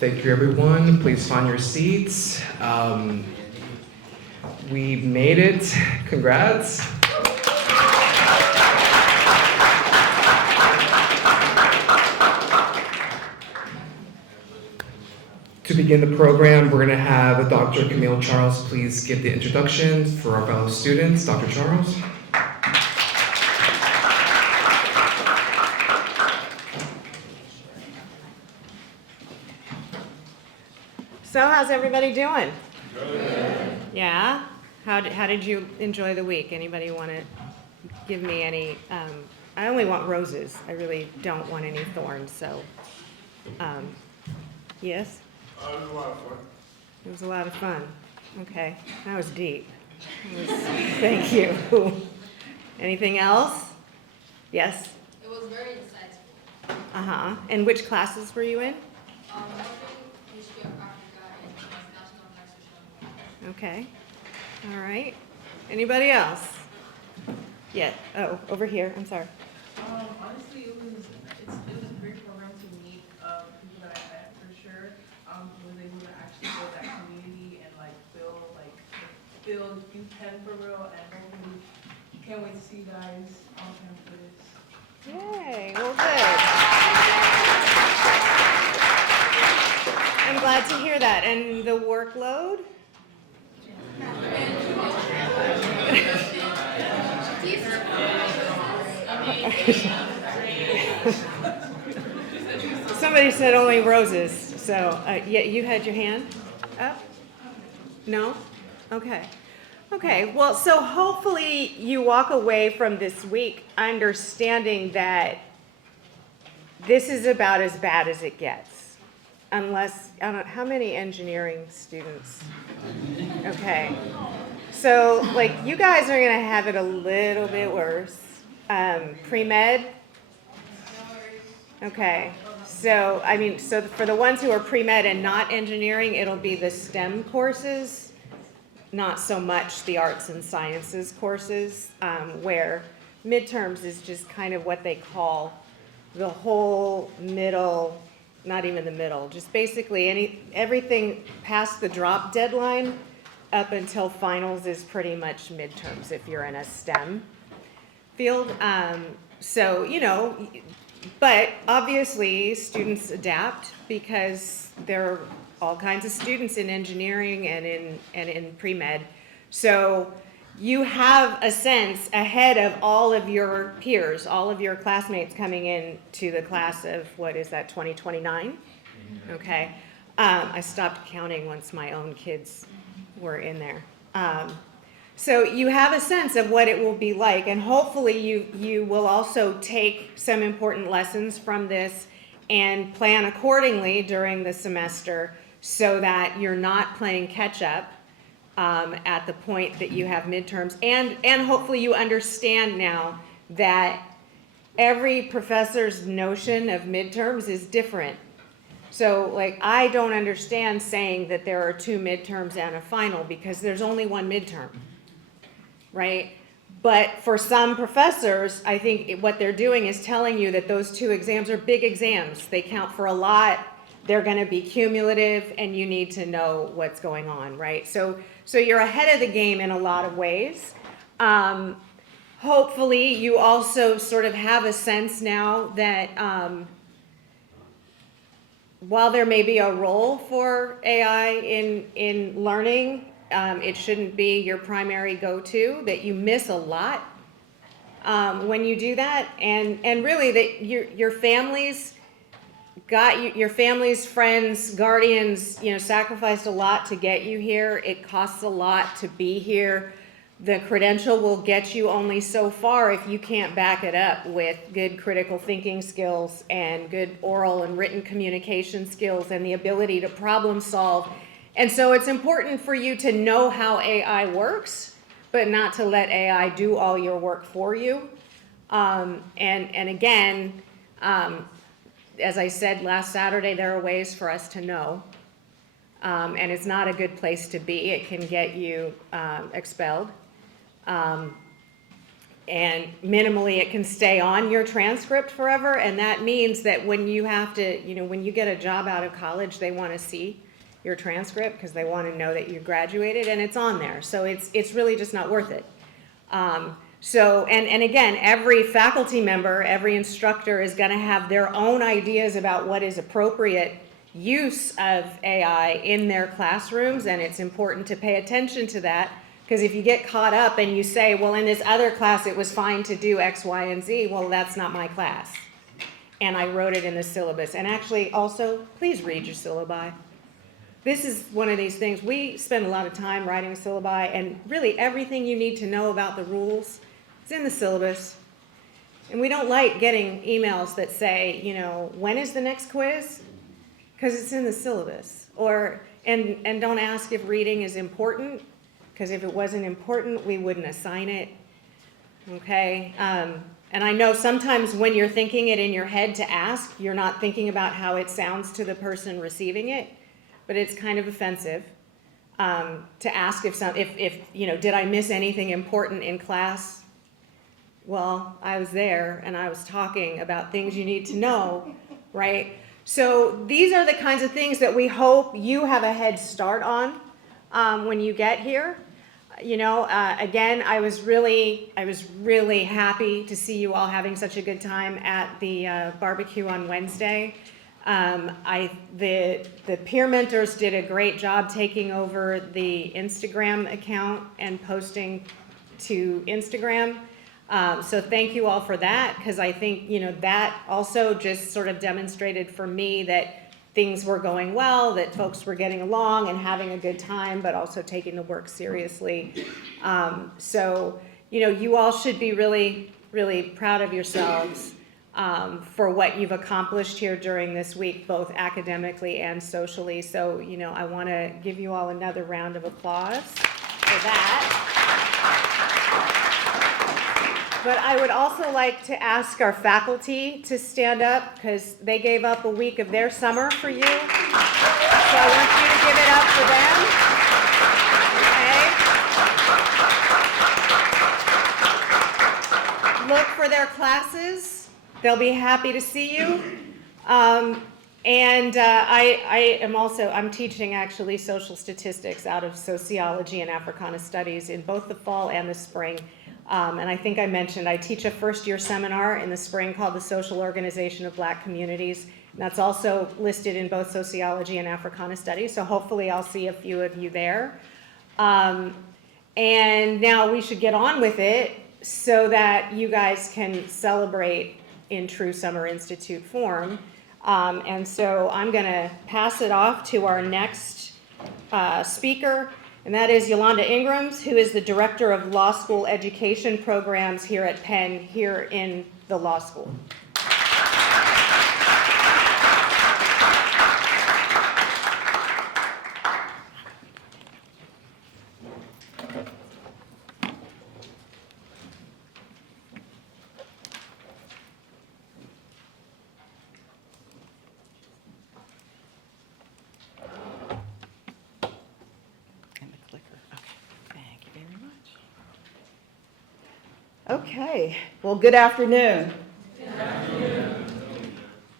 Thank you, everyone. Please find your seats. We made it. Congrats. To begin the program, we're going to have Dr. Camille Charles please give the introduction for our fellow students. Dr. Charles. So how's everybody doing? Good. Yeah? How did you enjoy the week? Anybody want to give me any, I only want roses. I really don't want any thorns, so, yes? It was a lot of fun. It was a lot of fun. Okay, that was deep. Thank you. Anything else? Yes? It was very insightful. Uh-huh. And which classes were you in? History of Africa and International Taxation. Okay. All right. Anybody else? Yeah. Oh, over here. I'm sorry. Honestly, it was a great program to meet people that I met for sure. Was able to actually build that community and build youth Penn for real, and hopefully can't wait to see you guys on campus. Yay. Well, good. I'm glad to hear that. And the workload? Somebody said only roses. So, yeah, you had your hand up? No? Okay. Okay. Well, so hopefully you walk away from this week understanding that this is about as bad as it gets. Unless, I don't know, how many engineering students? Okay. So, like, you guys are going to have it a little bit worse. Pre-med? Okay. So, I mean, so for the ones who are pre-med and not engineering, it'll be the STEM courses, not so much the arts and sciences courses, where midterms is just kind of what they call the whole middle, not even the middle, just basically everything past the drop deadline up until finals is pretty much midterms if you're in a STEM field. So, you know, but obviously students adapt because there are all kinds of students in engineering and in pre-med. So you have a sense ahead of all of your peers, all of your classmates coming in to the class of, what is that, 2029? Okay. I stopped counting once my own kids were in there. So you have a sense of what it will be like, and hopefully you will also take some important lessons from this and plan accordingly during the semester so that you're not playing catch up at the point that you have midterms, and hopefully you understand now that every professor's notion of midterms is different. So, like, I don't understand saying that there are 2 midterms and a final because there's only 1 midterm, right? But for some professors, I think what they're doing is telling you that those 2 exams are big exams. They count for a lot. They're going to be cumulative, and you need to know what's going on, right? So you're ahead of the game in a lot of ways. Hopefully, you also sort of have a sense now that while there may be a role for AI in learning, it shouldn't be your primary go-to, that you miss a lot when you do that, and really that your families your family's friends, guardians, you know, sacrificed a lot to get you here. It costs a lot to be here. The credential will get you only so far if you can't back it up with good critical thinking skills and good oral and written communication skills and the ability to problem solve. And so it's important for you to know how AI works, but not to let AI do all your work for you. And again, as I said last Saturday, there are ways for us to know. And it's not a good place to be. It can get you expelled. and minimally it can stay on your transcript forever, and that means that when you have to, when you get a job out of college, they want to see your transcript because they want to know that you graduated and it's on there. So it's really just not worth it. And again, every faculty member, every instructor is going to have their own ideas about what is appropriate use of AI in their classrooms, and it's important to pay attention to that, because if you get caught up and you say, well, in this other class it was fine to do X, Y, and Z, well, that's not my class. And I wrote it in the syllabus. And actually, also, please read your syllabi. This is one of these things, we spend a lot of time writing a syllabi, and really everything you need to know about the rules is in the syllabus. And we don't like getting emails that say, when is the next quiz? Because it's in the syllabus. And don't ask if reading is important, because if it wasn't important, we wouldn't assign it. Okay? And I know sometimes when you're thinking it in your head to ask, you're not thinking about how it sounds to the person receiving it, but it's kind of offensive to ask if did I miss anything important in class? Well, I was there and I was talking about things you need to know, right? So these are the kinds of things that we hope you have a head start on when you get here. Again, I was really happy to see you all having such a good time at the barbecue on Wednesday. The peer mentors did a great job taking over the Instagram account and posting to Instagram. So thank you all for that, because I think, that also just sort of demonstrated for me that things were going well, that folks were getting along and having a good time, but also taking the work seriously. You all should be really, really proud of yourselves for what you've accomplished here during this week, both academically and socially. So, I want to give you all another round of applause for that. But I would also like to ask our faculty to stand up, because they gave up a week of their summer for you. So I want you to give it up for them. Okay? Look for their classes. They'll be happy to see you. I'm teaching actually social statistics out of sociology and Africana studies in both the fall and the spring. And I think I mentioned I teach a first-year seminar in the spring called the Social Organization of Black Communities. And that's also listed in both sociology and Africana studies. So hopefully I'll see a few of you there. And now we should get on with it so that you guys can celebrate in true Summer Institute form. And so I'm going to pass it off to our next speaker, and that is Yolanda Ingram, who is the Director of Law School Education Programs here at Penn, here in the law school. Okay, well, good afternoon. Good afternoon.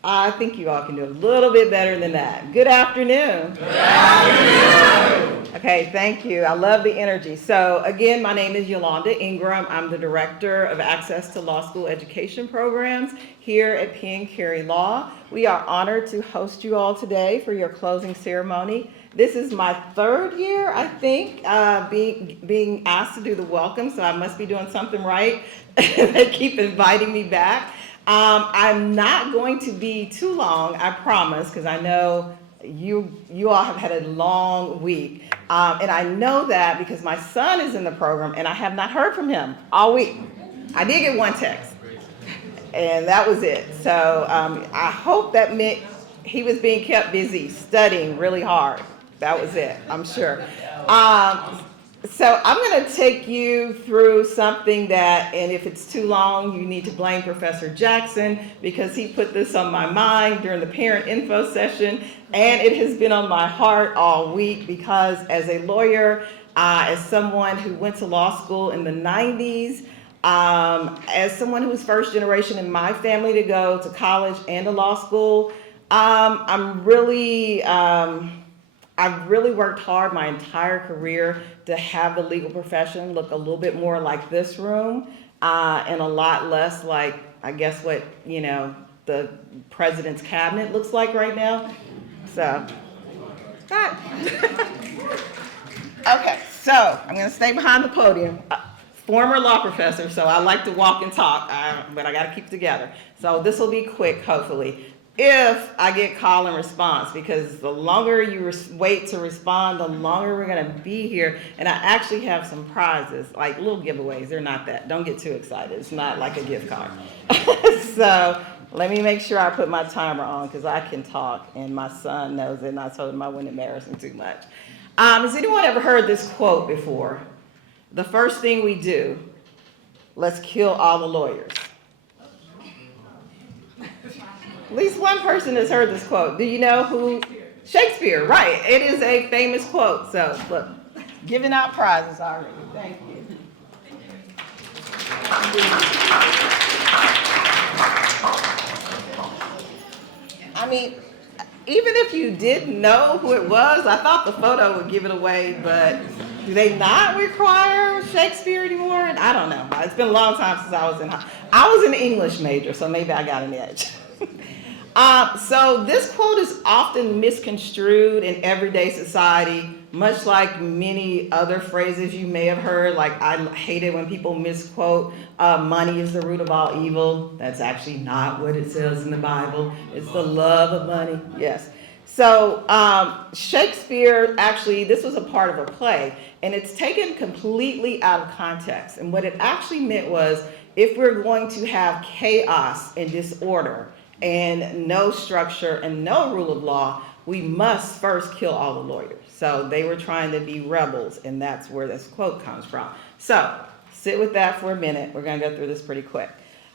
I think you all can do a little bit better than that. Good afternoon. Good afternoon. Okay, thank you. I love the energy. So again, my name is Yolanda Ingram. I'm the Director of Access to Law School Education Programs here at Penn Carey Law. We are honored to host you all today for your closing ceremony. This is my third year, I think, being asked to do the welcome, so I must be doing something right. They keep inviting me back. I'm not going to be too long, I promise, because I know you all have had a long week. And I know that because my son is in the program, and I have not heard from him all week. I did get one text, and that was it. So I hope that meant he was being kept busy, studying really hard. That was it, I'm sure. So I'm going to take you through something that, and if it's too long, you need to blame Professor Jackson, because he put this on my mind during the parent info session, and it has been on my heart all week because as a lawyer, as someone who went to law school in the 90s, As someone who's first generation in my family to go to college and to law school, I've really worked hard my entire career to have the legal profession look a little bit more like this room, and a lot less like, I guess, what, the president's cabinet looks like right now. So, okay, so I'm gonna stay behind the podium. Former law professor, so I like to walk and talk, but I gotta keep it together. So this will be quick, hopefully. If I get call and response, because the longer you wait to respond, the longer we're gonna be here. And I actually have some prizes, like little giveaways. They're not that, don't get too excited. It's not like a gift card. So let me make sure I put my timer on, because I can talk, and my son knows it, and I told him I wouldn't embarrass him too much. Has anyone ever heard this quote before? The first thing we do, let's kill all the lawyers. At least one person has heard this quote. Do you know who? Shakespeare, right. It is a famous quote. So, look, giving out prizes already. Thank you. I mean, even if you didn't know who it was, I thought the photo would give it away, but do they not require Shakespeare anymore? I don't know. It's been a long time since I was an English major, so maybe I got an edge. So this quote is often misconstrued in everyday society, much like many other phrases you may have heard. Like, I hate it when people misquote, money is the root of all evil. That's actually not what it says in the Bible. It's the love of money. Yes. So Shakespeare, actually, this was a part of a play, and it's taken completely out of context. And what it actually meant was, if we're going to have chaos and disorder and no structure and no rule of law, we must first kill all the lawyers. So they were trying to be rebels, and that's where this quote comes from. So sit with that for a minute. We're going to go through this pretty quick.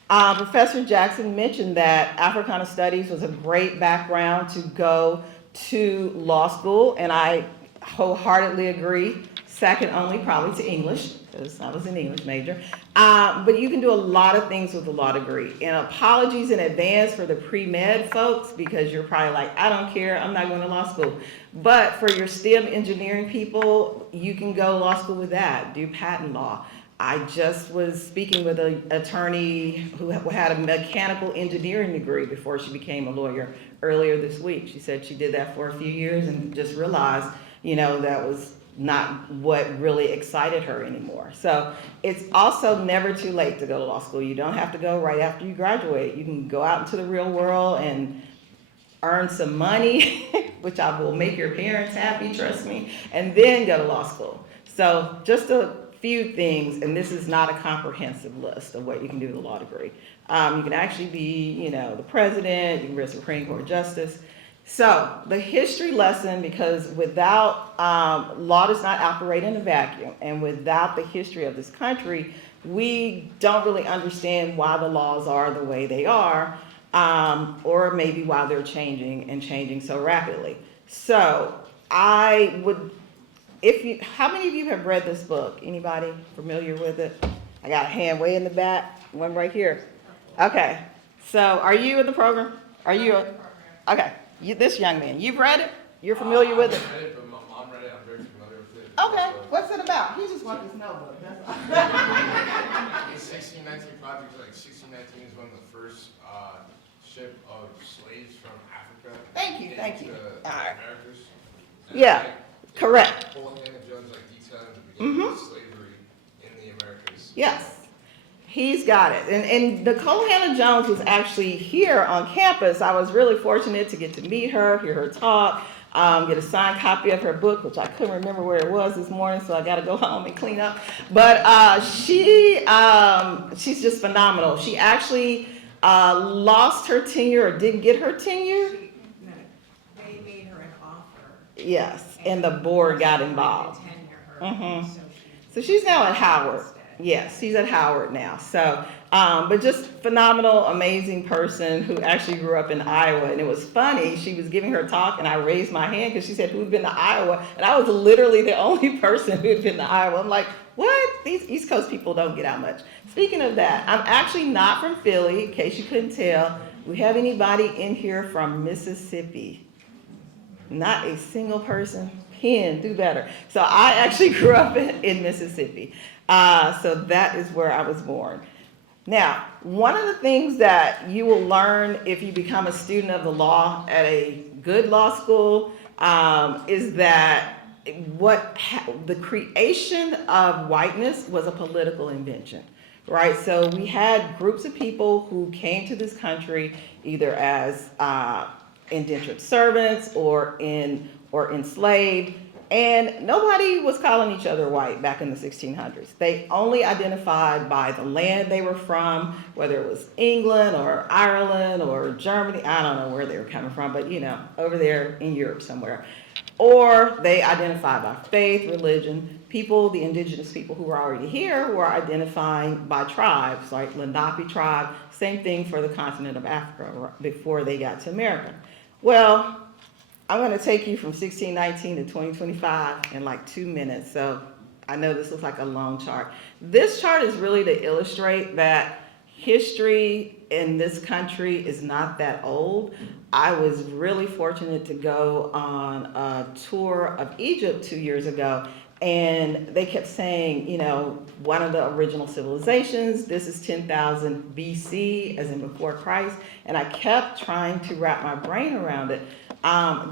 Professor Jackson mentioned that Africana Studies was a great background to go to law school, and I wholeheartedly agree. Second only probably to English, because I was an English major. But you can do a lot of things with a law degree. And apologies in advance for the pre-med folks, because you're probably like, I don't care, I'm not going to law school. But for your STEM engineering people, you can go to law school with that, do patent law. I just was speaking with an attorney who had a mechanical engineering degree before she became a lawyer earlier this week. She said she did that for a few years and just realized, that was not what really excited her anymore. So it's also never too late to go to law school. You don't have to go right after you graduate. You can go out into the real world and earn some money, which I will make your parents happy, trust me, and then go to law school. So just a few things, and this is not a comprehensive list of what you can do with a law degree. You can actually be, the president, you can be a Supreme Court justice. So the history lesson, because without, law does not operate in a vacuum, and without the history of this country, we don't really understand why the laws are the way they are, or maybe why they're changing and changing so rapidly. So I would, how many of you have read this book? Anybody familiar with it? I got a hand way in the back, one right here. Okay, so are you in the program? Okay. This young man, you've read it? You're familiar with it? I read it, but my mom read it. I'm very familiar with it. Okay, what's it about? He just wants his notebook, that's all. In 1619 project, 1619 is when the first ship of slaves from Africa. Thank you. The All right. Americas. Yeah, correct. Whole hand of Jones detailing the beginning of slavery in the Americas. Yes. He's got it. And Nicole Hannah-Jones was actually here on campus. I was really fortunate to get to meet her, hear her talk, get a signed copy of her book, which I couldn't remember where it was this morning, so I got to go home and clean up. But she's just phenomenal. She actually lost her tenure or didn't get her tenure. No, they made her an offer. Yes, and the board got involved. Mm-hmm. So she's now at Howard. Yes, she's at Howard now. So, but just phenomenal, amazing person who actually grew up in Iowa. And it was funny, she was giving her talk and I raised my hand because she said, who'd been to Iowa? And I was literally the only person who'd been to Iowa. I'm like, what? These East Coast people don't get out much. Speaking of that, I'm actually not from Philly, in case you couldn't tell. We have anybody in here from Mississippi? Not a single person. Penn, do better. So I actually grew up in Mississippi. So that is where I was born. Now, one of the things that you will learn if you become a student of the law at a good law school is that the creation of whiteness was a political invention, right? So we had groups of people who came to this country either as indentured servants or enslaved, and nobody was calling each other white back in the 1600s. They only identified by the land they were from, whether it was England or Ireland or Germany. I don't know where they were coming from, but over there in Europe somewhere. Or they identified by faith, religion. The indigenous people who were already here were identifying by tribes, like Lenape tribe. Same thing for the continent of Africa before they got to America. Well, I'm going to take you from 1619 to 2025 in like 2 minutes. So I know this looks like a long chart. This chart is really to illustrate that history in this country is not that old. I was really fortunate to go on a tour of Egypt 2 years ago, and they kept saying, one of the original civilizations, this is 10,000 BC, as in before Christ, and I kept trying to wrap my brain around it.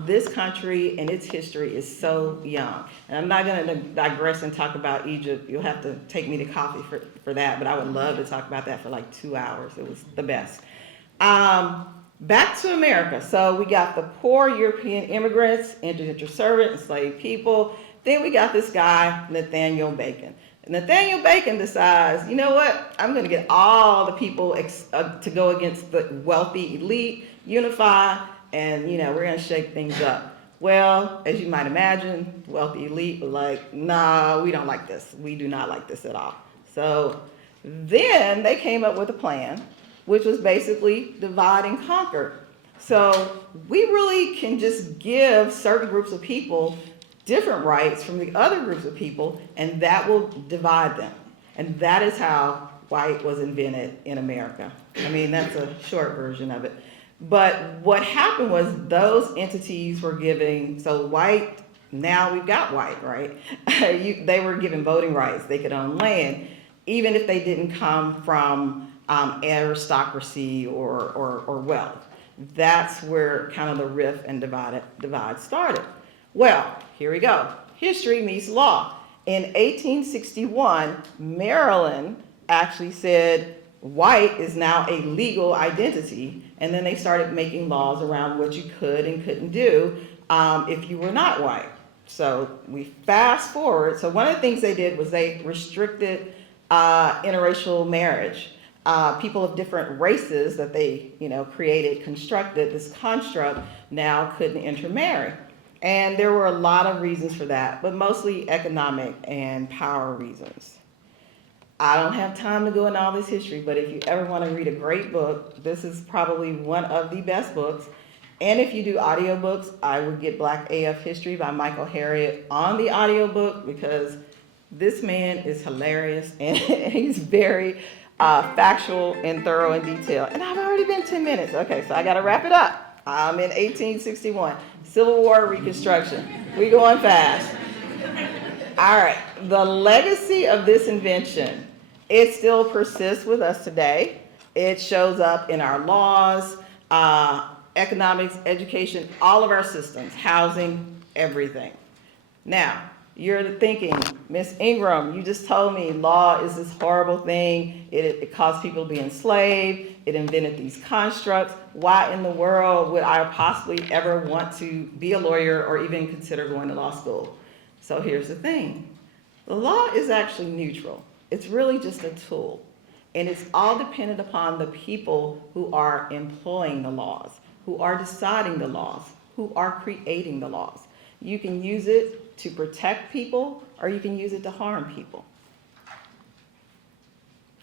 This country and its history is so young. And I'm not going to digress and talk about Egypt. You'll have to take me to coffee for that, but I would love to talk about that for like 2 hours. It was the best. Back to America. So we got the poor European immigrants, indentured servant, enslaved people. Then we got this guy, Nathaniel Bacon. Nathaniel Bacon decides, you know what? I'm going to get all the people to go against the wealthy elite, unify, and we're going to shake things up. Well, as you might imagine, wealthy elite were like, nah, we don't like this. We do not like this at all. So then they came up with a plan, which was basically divide and conquer. So we really can just give certain groups of people different rights from the other groups of people, and that will divide them. And that is how white was invented in America. I mean, that's a short version of it. But what happened was those entities were giving, so white, now we've got white, right? They were given voting rights. They could own land, even if they didn't come from aristocracy or wealth. That's where kind of the rift and divide started. Well, here we go. History meets law. In 1861, Maryland actually said white is now a legal identity, and then they started making laws around what you could and couldn't do if you were not white. So we fast forward. So one of the things they did was they restricted interracial marriage. People of different races that they constructed this construct now couldn't intermarry. And there were a lot of reasons for that, but mostly economic and power reasons. I don't have time to go into all this history, but if you ever want to read a great book, this is probably one of the best books. And if you do audiobooks, I would get Black AF History by Michael Harriot on the audiobook, because this man is hilarious and he's very factual and thorough and detailed. And I've already been 10 minutes. Okay, so I got to wrap it up. I'm in 1861. Civil War Reconstruction. We going fast. All right. The legacy of this invention, it still persists with us today. It shows up in our laws, economics, education, all of our systems, housing, everything. Now, you're thinking, Miss Ingram, you just told me law is this horrible thing. It caused people to be enslaved. It invented these constructs. Why in the world would I possibly ever want to be a lawyer or even consider going to law school? So here's the thing. The law is actually neutral. It's really just a tool. And it's all dependent upon the people who are employing the laws, who are deciding the laws, who are creating the laws. You can use it to protect people, or you can use it to harm people.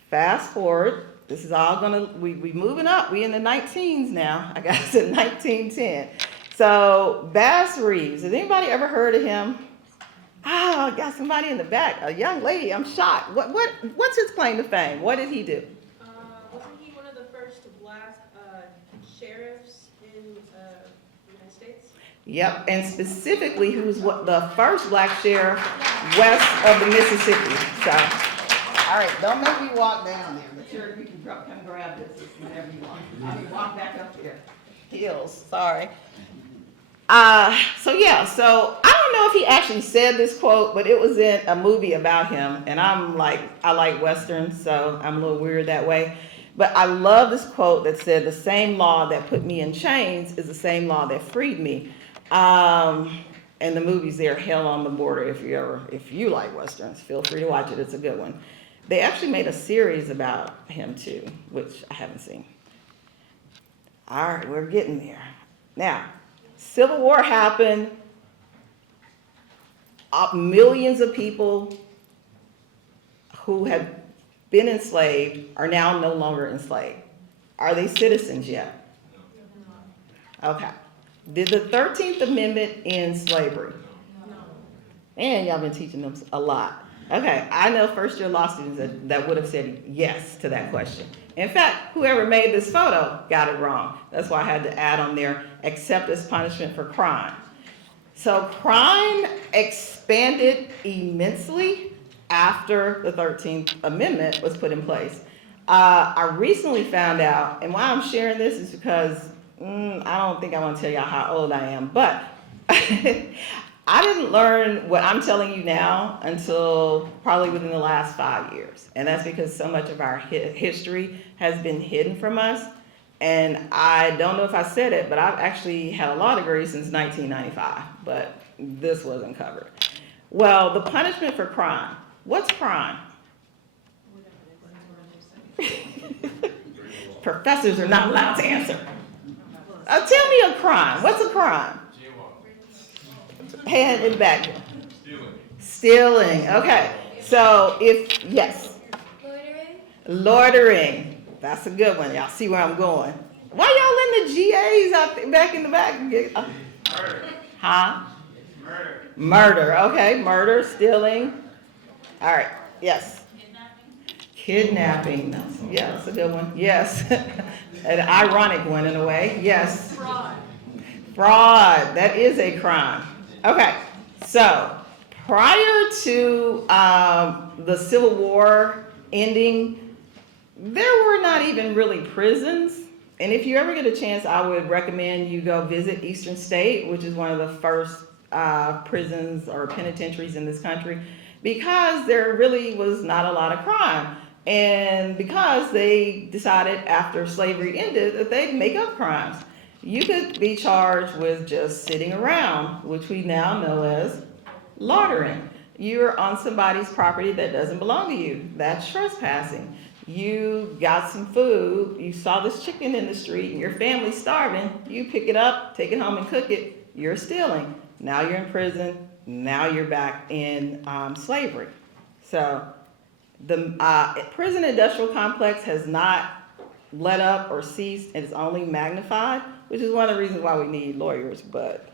Fast forward, this is all we moving up. We in the 19s now. I got to 1910. So Bass Reeves, has anybody ever heard of him? I got somebody in the back, a young lady. I'm shocked. What's his claim to fame? What did he do? Wasn't he one of the first black sheriffs in the United States? Yep, and specifically, he was the first black sheriff west of the Mississippi. So, all right, don't make me walk down there, but you can come grab this whenever you want. I mean, walk back up there. Heels, sorry. So I don't know if he actually said this quote, but it was in a movie about him, and I like Westerns, so I'm a little weird that way. But I love this quote that said, "The same law that put me in chains is the same law that freed me." And the movie's there, Hell on the Border. If you like Westerns, feel free to watch it. It's a good one. They actually made a series about him too, which I haven't seen. All right, we're getting there. Now, Civil War happened. Millions of people who had been enslaved are now no longer enslaved. Are they citizens yet? Okay. Did the 13th Amendment end slavery? No. And y'all been teaching them a lot. Okay, I know first-year law students that would have said yes to that question. In fact, whoever made this photo got it wrong. That's why I had to add on there, except as punishment for crime. So crime expanded immensely after the 13th Amendment was put in place. I recently found out, and why I'm sharing this is because I don't think I want to tell y'all how old I am, but I didn't learn what I'm telling you now until probably within the last 5 years. And that's because so much of our history has been hidden from us. And I don't know if I said it, but I've actually had a law degree since 1995, but this wasn't covered. Well, the punishment for crime. What's crime? Professors are not allowed to answer. Tell me a crime. What's a crime? Hand in the back. Stealing. Okay. So yes. Loitering. That's a good one. Y'all see where I'm going. Why y'all in the GAs out there, back in the back? Murder. Huh? Murder. Murder. Okay. Murder, stealing. All right. Yes. Kidnapping. Yeah, that's a good one. Yes. An ironic one in a way. Yes. Fraud. Fraud. That is a crime. Okay. So prior to the Civil War ending, there were not even really prisons. And if you ever get a chance, I would recommend you go visit Eastern State, which is one of the first prisons or penitentiaries in this country, because there really was not a lot of crime. And because they decided after slavery ended that they'd make up crimes. You could be charged with just sitting around, which we now know as loitering. You're on somebody's property that doesn't belong to you. That's trespassing. You got some food, you saw this chicken in the street, and your family's starving. You pick it up, take it home and cook it. You're stealing. Now you're in prison. Now you're back in slavery. So the prison industrial complex has not let up or ceased, and it's only magnified, which is one of the reasons why we need lawyers. But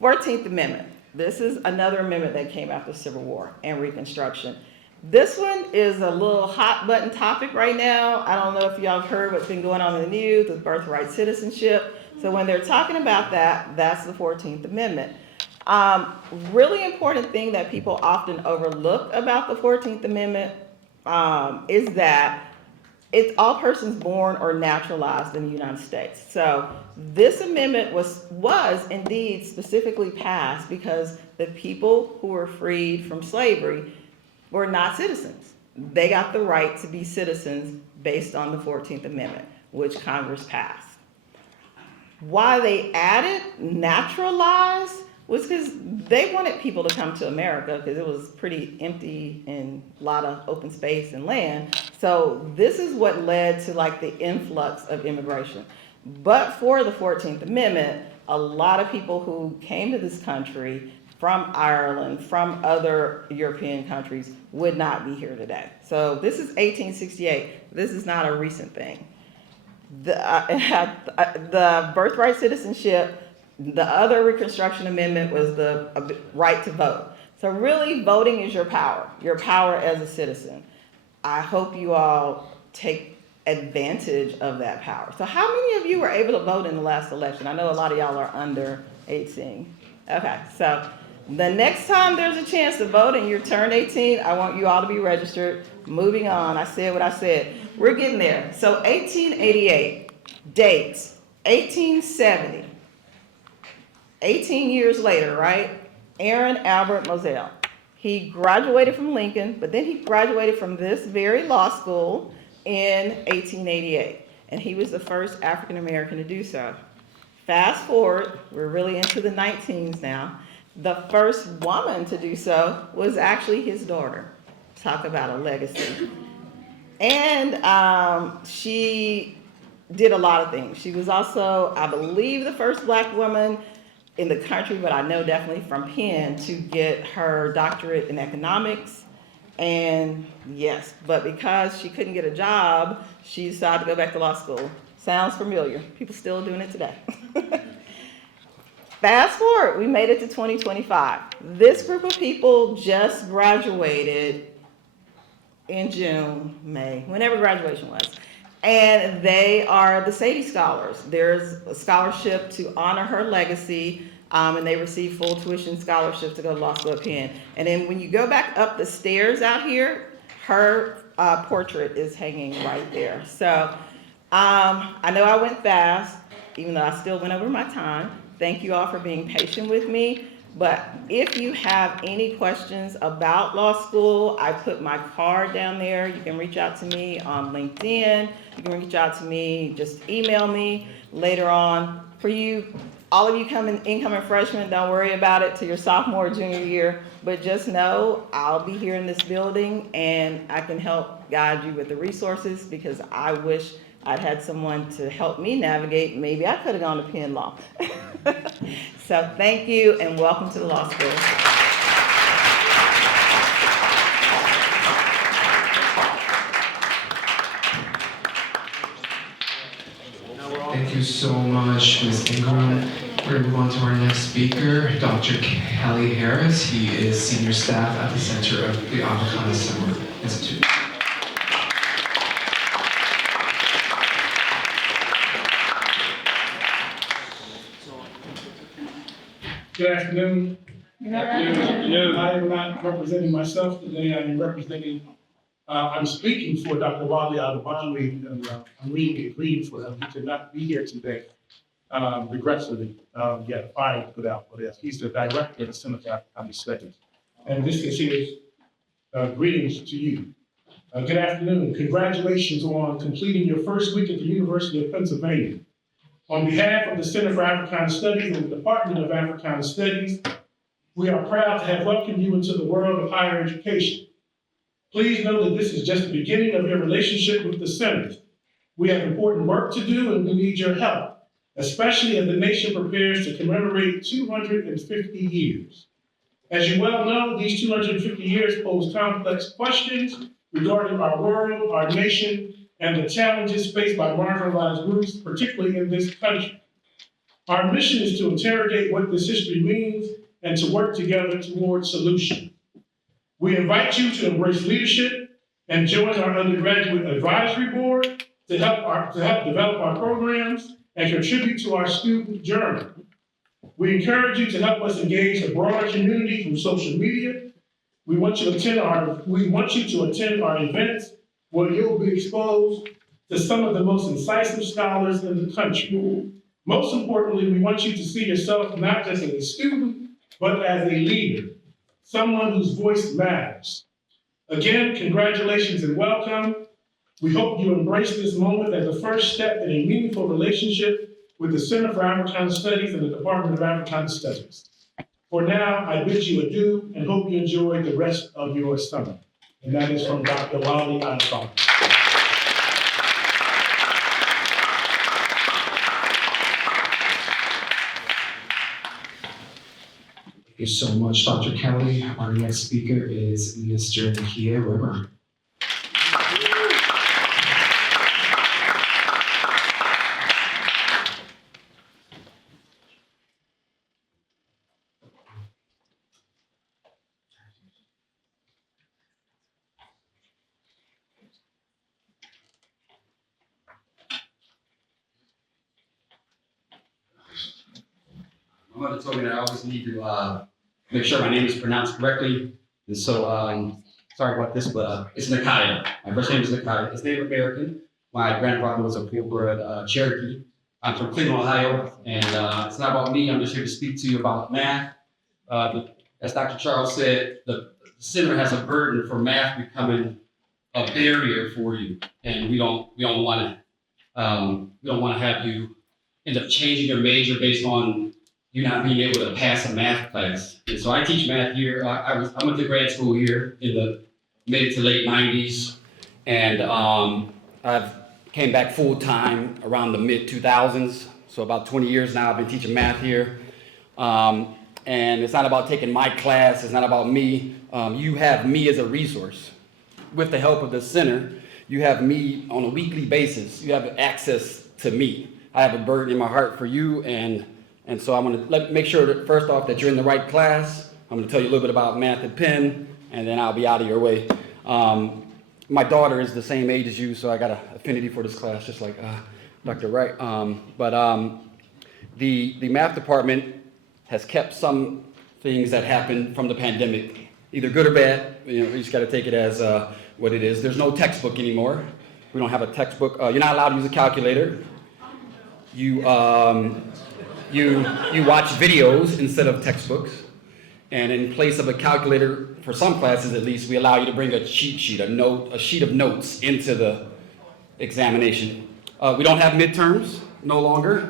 14th Amendment. This is another amendment that came after Civil War and Reconstruction. This one is a little hot button topic right now. I don't know if y'all have heard what's been going on in the news with birthright citizenship. So when they're talking about that, that's the 14th Amendment. Really important thing that people often overlook about the 14th Amendment is that it's all persons born or naturalized in the United States. So this amendment was indeed specifically passed because the people who were freed from slavery were not citizens. They got the right to be citizens based on the 14th Amendment, which Congress passed. Why they added naturalized was because they wanted people to come to America because it was pretty empty and a lot of open space and land. So this is what led to like the influx of immigration. But for the 14th Amendment, a lot of people who came to this country from Ireland, from other European countries would not be here today. So this is 1868. This is not a recent thing. The birthright citizenship, the other Reconstruction Amendment was the right to vote. So really, voting is your power as a citizen. I hope you all take advantage of that power. So how many of you were able to vote in the last election? I know a lot of y'all are under 18. Okay, so the next time there's a chance to vote and you're turned 18, I want you all to be registered. Moving on, I said what I said. We're getting there. So 1888, dates, 1870, 18 years later, right? Aaron Albert Moselle. He graduated from Lincoln, but then he graduated from this very law school in 1888. And he was the first African American to do so. Fast forward, we're really into the 19s now. The first woman to do so was actually his daughter. Talk about a legacy. And she did a lot of things. She was also, I believe, the first black woman in the country, but I know definitely from Penn, to get her doctorate in economics. And yes, but because she couldn't get a job, she decided to go back to law school. Sounds familiar. People still doing it today. Fast forward, we made it to 2025. This group of people just graduated in June, May, whenever graduation was. And they are the Sadie Scholars. There's a scholarship to honor her legacy, and they receive full tuition scholarships to go to law school at Penn. And then when you go back up the stairs out here, her portrait is hanging right there. So I know I went fast, even though I still went over my time. Thank you all for being patient with me. But if you have any questions about law school, I put my card down there. You can reach out to me on LinkedIn. You can reach out to me, just email me later on. For you, all of you incoming freshmen, don't worry about it till your sophomore or junior year. But just know I'll be here in this building and I can help guide you with the resources, because I wish I'd had someone to help me navigate. Maybe I could have gone to Penn Law. So thank you and welcome to the law school. Thank you so much, Ms. Ingram. We're going to move on to our next speaker, Dr. Kelly Harris. He is senior staff at the Center of the Africana Studies Institute. Good afternoon. Good afternoon. I am not representing myself today. I am representing, I'm speaking for Dr. Wale Adebanwi, and I'm reading a greeting for him. He could not be here today, regretfully. He had a fire to put out for this. He's the director of the Center for Africana Studies. And this is his greetings to you. Good afternoon. Congratulations on completing your first week at the University of Pennsylvania. On behalf of the Center for Africana Studies and the Department of Africana Studies, we are proud to have welcomed you into the world of higher education. Please know that this is just the beginning of your relationship with the Center. We have important work to do and we need your help, especially as the nation prepares to commemorate 250 years. As you well know, these 250 years pose complex questions regarding our world, our nation, and the challenges faced by marginalized groups, particularly in this country. Our mission is to interrogate what this history means and to work together towards solutions. We invite you to embrace leadership and join our undergraduate advisory board to help develop our programs and contribute to our student journey. We encourage you to help us engage the broader community through social media. We want you to attend our events, where you'll be exposed to some of the most incisive scholars in the country. Most importantly, we want you to see yourself not just as a student, but as a leader, someone whose voice matters. Again, congratulations and welcome. We hope you embrace this moment as the first step in a meaningful relationship with the Center for Africana Studies and the Department of Africana Studies. For now, I bid you adieu and hope you enjoy the rest of your summer. And that is from Dr. Wale Adebanwi. Thank you so much, Dr. Kelly. Our next speaker is Mr. Nakia Rimmer. mother told me that I always need to make sure my name is pronounced correctly. And so, sorry about this, but it's Nakia. My first name is Nakia. It's Native American. My grandfather was a purebred Cherokee. I'm from Cleveland, Ohio, and it's not about me. I'm just here to speak to you about math. As Dr. Charles said, the center has a burden for math becoming a barrier for you, and we don't want to have you end up changing your major based on you not being able to pass a math class. And so I teach math here. I went to grad school here in the mid to late 90s, and I've came back full time around the mid 2000s. So about 20 years now I've been teaching math here. And it's not about taking my class, it's not about me. You have me as a resource. With the help of the center, you have me on a weekly basis. You have access to me. I have a burden in my heart for you, and so I'm gonna make sure that first off that you're in the right class. I'm gonna tell you a little bit about math at Penn, and then I'll be out of your way. My daughter is the same age as you, so I got an affinity for this class, just like Dr. Wright. The math department has kept some things that happened from the pandemic, either good or bad. You know, we just got to take it as what it is. There's no textbook anymore. We don't have a textbook. You're not allowed to use a calculator. You watch videos instead of textbooks. And in place of a calculator, for some classes at least, we allow you to bring a cheat sheet, a sheet of notes into the examination. We don't have midterms no longer.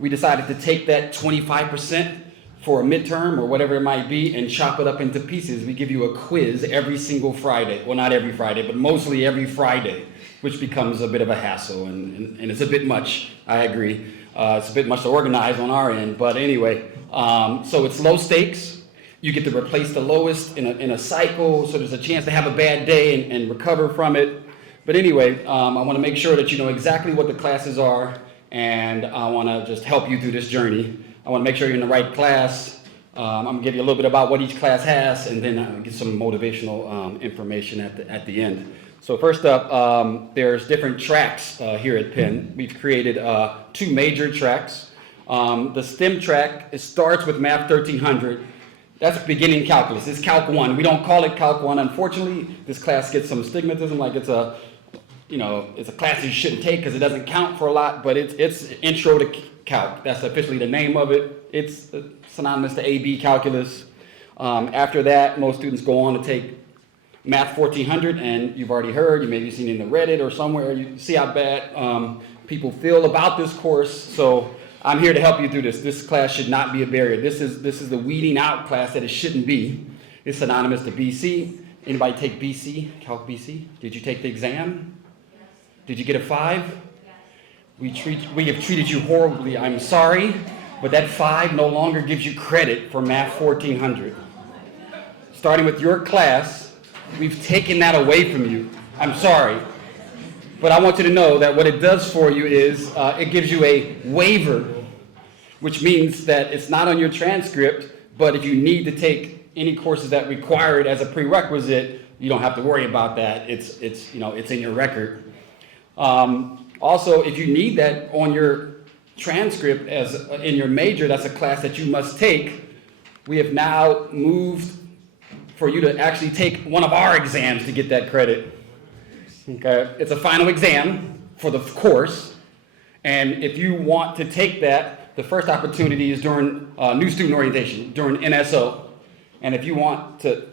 We decided to take that 25% for a midterm or whatever it might be and chop it up into pieces. We give you a quiz every single Friday. Well, not every Friday, but mostly every Friday, which becomes a bit of a hassle, and it's a bit much, I agree. It's a bit much to organize on our end, but anyway, so it's low stakes. You get to replace the lowest in a cycle, so there's a chance to have a bad day and recover from it. But anyway, I want to make sure that you know exactly what the classes are, and I want to just help you through this journey. I want to make sure you're in the right class. I'm going to give you a little bit about what each class has, and then get some motivational information at the end. So first up, there's different tracks here at Penn. We've created 2 major tracks. The STEM track, it starts with Math 1300. That's beginning calculus. It's Calc 1. We don't call it Calc 1. Unfortunately, this class gets some stigmatism, like it's a class that you shouldn't take because it doesn't count for a lot, but it's Intro to Calc. That's officially the name of it. It's synonymous to AB calculus. After that, most students go on to take Math 1400, and you've already heard, you maybe seen it in the Reddit or somewhere, you see how bad people feel about this course. So I'm here to help you through this. This class should not be a barrier. This is the weeding out class that it shouldn't be. It's synonymous to BC. Anybody take BC, Calc BC? Did you take the exam? Yes. Did you get a 5? Yes. We have treated you horribly. I'm sorry, but that 5 no longer gives you credit for Math 1400. Starting with your class, we've taken that away from you. I'm sorry. But I want you to know that what it does for you is it gives you a waiver, which means that it's not on your transcript, but if you need to take any courses that require it as a prerequisite, you don't have to worry about that. It's in your record. Also, if you need that on your transcript as in your major, that's a class that you must take. We have now moved for you to actually take one of our exams to get that credit. Okay, it's a final exam for the course, and if you want to take that, the first opportunity is during new student orientation, during NSO. And if you want to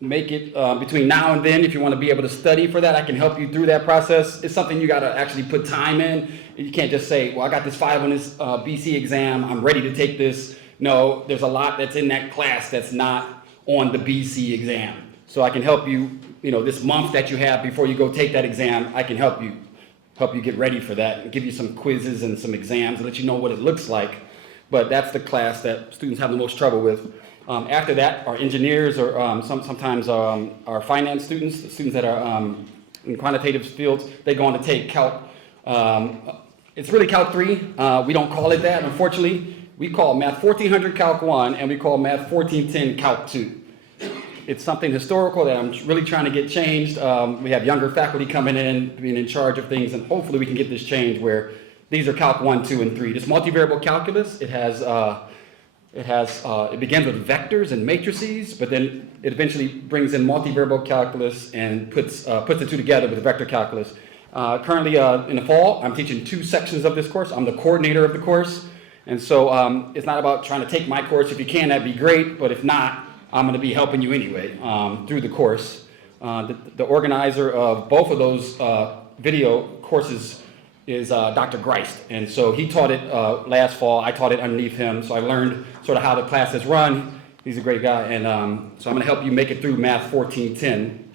make it between now and then, if you want to be able to study for that, I can help you through that process. It's something you got to actually put time in. You can't just say, well, I got this 5 on this BC exam, I'm ready to take this. No, there's a lot that's in that class that's not on the BC exam. So I can help you, this month that you have before you go take that exam, I can help you get ready for that and give you some quizzes and some exams and let you know what it looks like. But that's the class that students have the most trouble with. After that, our engineers or sometimes our finance students, the students that are in quantitative fields, they go on to take Calc. It's really Calc 3. We don't call it that, unfortunately. We call Math 1400 Calc 1, and we call Math 1410 Calc 2. It's something historical that I'm really trying to get changed. We have younger faculty coming in, being in charge of things, and hopefully we can get this changed where these are Calc 1, 2, and 3. This multivariable calculus, it has It has, it begins with vectors and matrices, but then it eventually brings in multivariable calculus and puts the two together with vector calculus. Currently, in the fall, I'm teaching 2 sections of this course. I'm the coordinator of the course. And so it's not about trying to take my course. If you can, that'd be great. But if not, I'm going to be helping you anyway through the course. The organizer of both of those video courses is Dr. Greist. And so he taught it last fall. I taught it underneath him. So I learned sort of how the class is run. He's a great guy. And so I'm going to help you make it through Math 1410,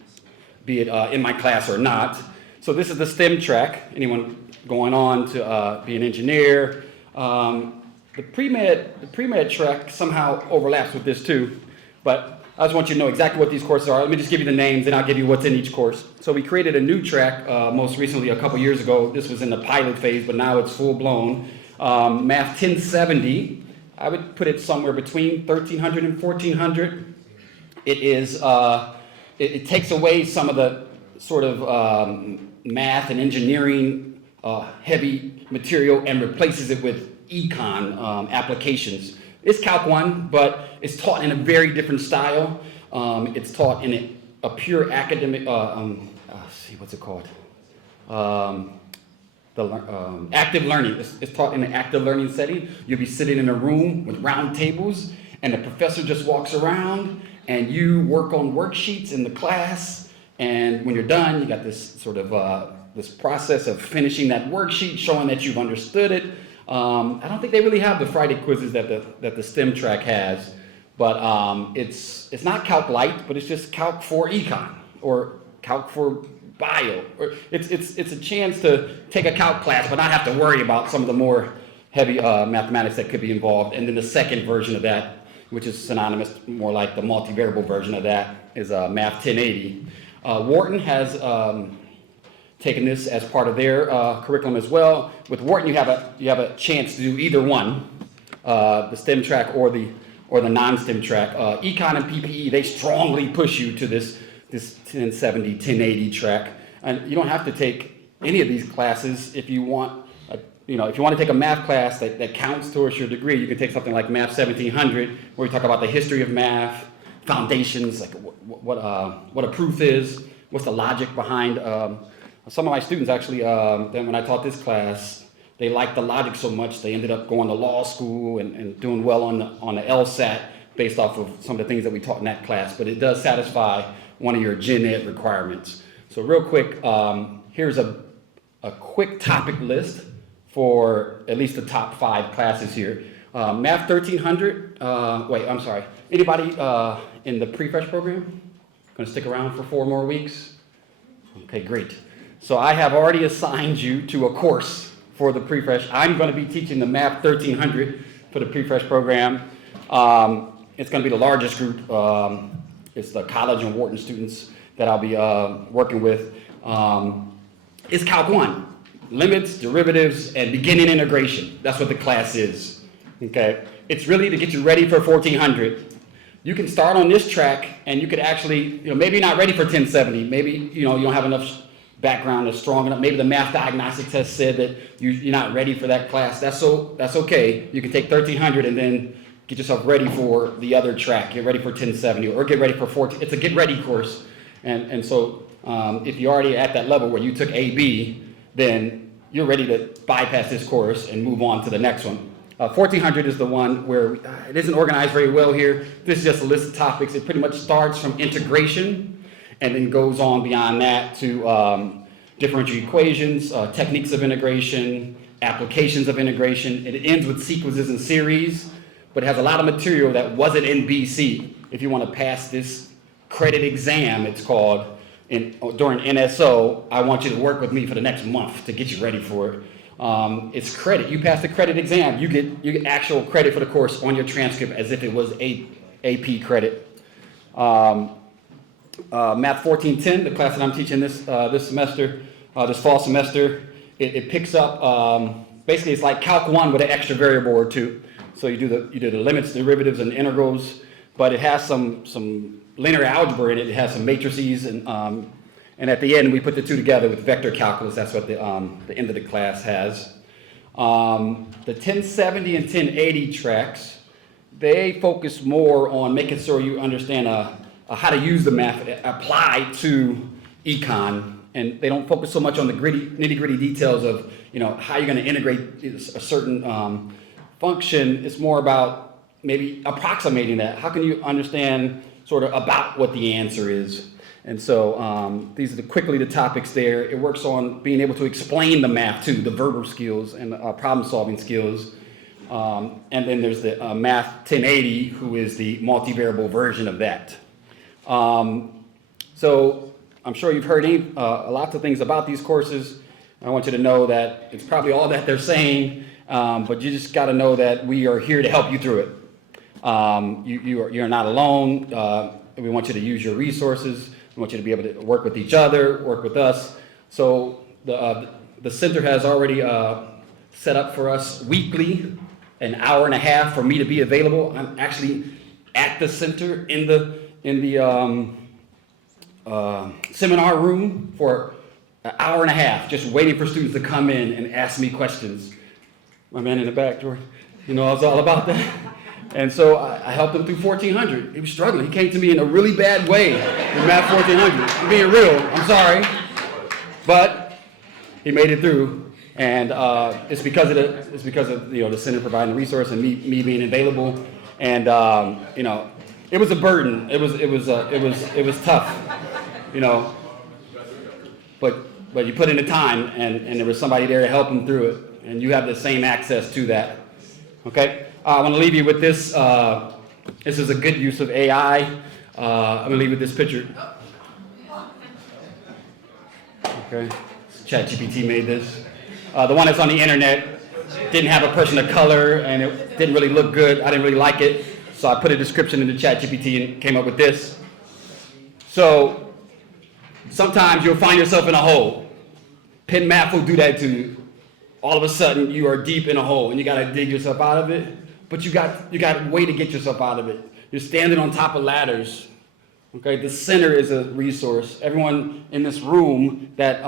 be it in my class or not. So this is the STEM track. Anyone going on to be an engineer. The pre-med track somehow overlaps with this too. But I just want you to know exactly what these courses are. Let me just give you the names and I'll give you what's in each course. So we created a new track most recently a couple years ago. This was in the pilot phase, but now it's full blown. Math 1070, I would put it somewhere between 1300 and 1400. It is, it takes away some of the sort of math and engineering heavy material and replaces it with econ applications. It's Calc 1, but it's taught in a very different style. It's taught in a pure academic, what's it called? Active learning. It's taught in an active learning setting. You'll be sitting in a room with round tables, and the professor just walks around, and you work on worksheets in the class, and when you're done, you got this sort of this process of finishing that worksheet, showing that you've understood it. I don't think they really have the Friday quizzes that the STEM track has, but it's not Calc Light, but it's just Calc for Econ or Calc for Bio. Or it's a chance to take a Calc class, but not have to worry about some of the more heavy mathematics that could be involved. And then the second version of that, which is synonymous, more like the multivariable version of that, is Math 1080. Wharton has taken this as part of their curriculum as well. With Wharton, you have a chance to do either one, the STEM track or the non-STEM track. Econ and PPE, they strongly push you to this 1070, 1080 track, and you don't have to take any of these classes if you want. If you want to take a math class that counts towards your degree, you can take something like Math 1700, where we talk about the history of math, foundations, like what a proof is, what's the logic behind. Some of my students actually, then when I taught this class, they liked the logic so much they ended up going to law school and doing well on the LSAT based off of some of the things that we taught in that class. But it does satisfy one of your gen ed requirements. So real quick, here's a quick topic list for at least the top 5 classes here. Math 1300, anybody in the pre-fresh program? Gonna stick around for 4 more weeks? Okay, great. So I have already assigned you to a course for the pre-fresh. I'm going to be teaching the Math 1300 for the pre-fresh program. It's going to be the largest group. It's the college and Wharton students that I'll be working with. It's Calc 1, limits, derivatives, and beginning integration. That's what the class is. Okay, it's really to get you ready for 1400. You can start on this track, and you could actually, maybe you're not ready for 1070. Maybe you don't have enough background that's strong enough. Maybe the math diagnostic test said that you're not ready for that class. That's okay. You can take 1300 and then get yourself ready for the other track. Get ready for 1070 or get ready for 14. It's a get ready course. And so if you're already at that level where you took AB, then you're ready to bypass this course and move on to the next one. 1400 is the one where it isn't organized very well here. This is just a list of topics. It pretty much starts from integration and then goes on beyond that to differential equations, techniques of integration, applications of integration. It ends with sequences and series, but it has a lot of material that wasn't in BC. If you want to pass this credit exam, it's called, during NSO, I want you to work with me for the next month to get you ready for it. It's credit. You pass the credit exam, you get actual credit for the course on your transcript as if it was AP credit. Math 1410, the class that I'm teaching this semester, this fall semester, it picks up, basically it's like Calc 1 with an extra variable or 2. So you do the limits, derivatives, and integrals, but it has some linear algebra in it. It has some matrices, and at the end we put the two together with vector calculus. That's what the end of the class has. The 1070 and 1080 tracks they focus more on making sure you understand how to use the math applied to econ, and they don't focus so much on the nitty-gritty details of how you're going to integrate a certain function. It's more about maybe approximating that. How can you understand sort of about what the answer is? And so these are quickly the topics there. It works on being able to explain the math too, the verbal skills and problem-solving skills. And then there's the Math 1080, who is the multivariable version of that. So I'm sure you've heard lots of things about these courses. I want you to know that it's probably all that they're saying, but you just got to know that we are here to help you through it. You're not alone. We want you to use your resources. We want you to be able to work with each other, work with us. So the center has already set up for us weekly, an hour and a half for me to be available. I'm actually at the center in the seminar room for an hour and a half, just waiting for students to come in and ask me questions. My man in the back, George, I was all about that. And so I helped him through 1400. He was struggling. He came to me in a really bad way in Math 1400. I'm being real. I'm sorry. But he made it through. And it's because of the center providing the resource and me being available. And it was a burden. It was tough. But you put in the time, and there was somebody there to help him through it. And you have the same access to that. Okay? I want to leave you with this. This is a good use of AI. I'm going to leave you with this picture. Okay. ChatGPT made this. The one that's on the internet didn't have a person of color, and it didn't really look good. I didn't really like it. So I put a description into ChatGPT and came up with this. So sometimes you'll find yourself in a hole. Penn Math will do that to you. All of a sudden, you are deep in a hole, and you got to dig yourself out of it. But you got a way to get yourself out of it. You're standing on top of ladders. Okay, the center is a resource. Everyone in this room that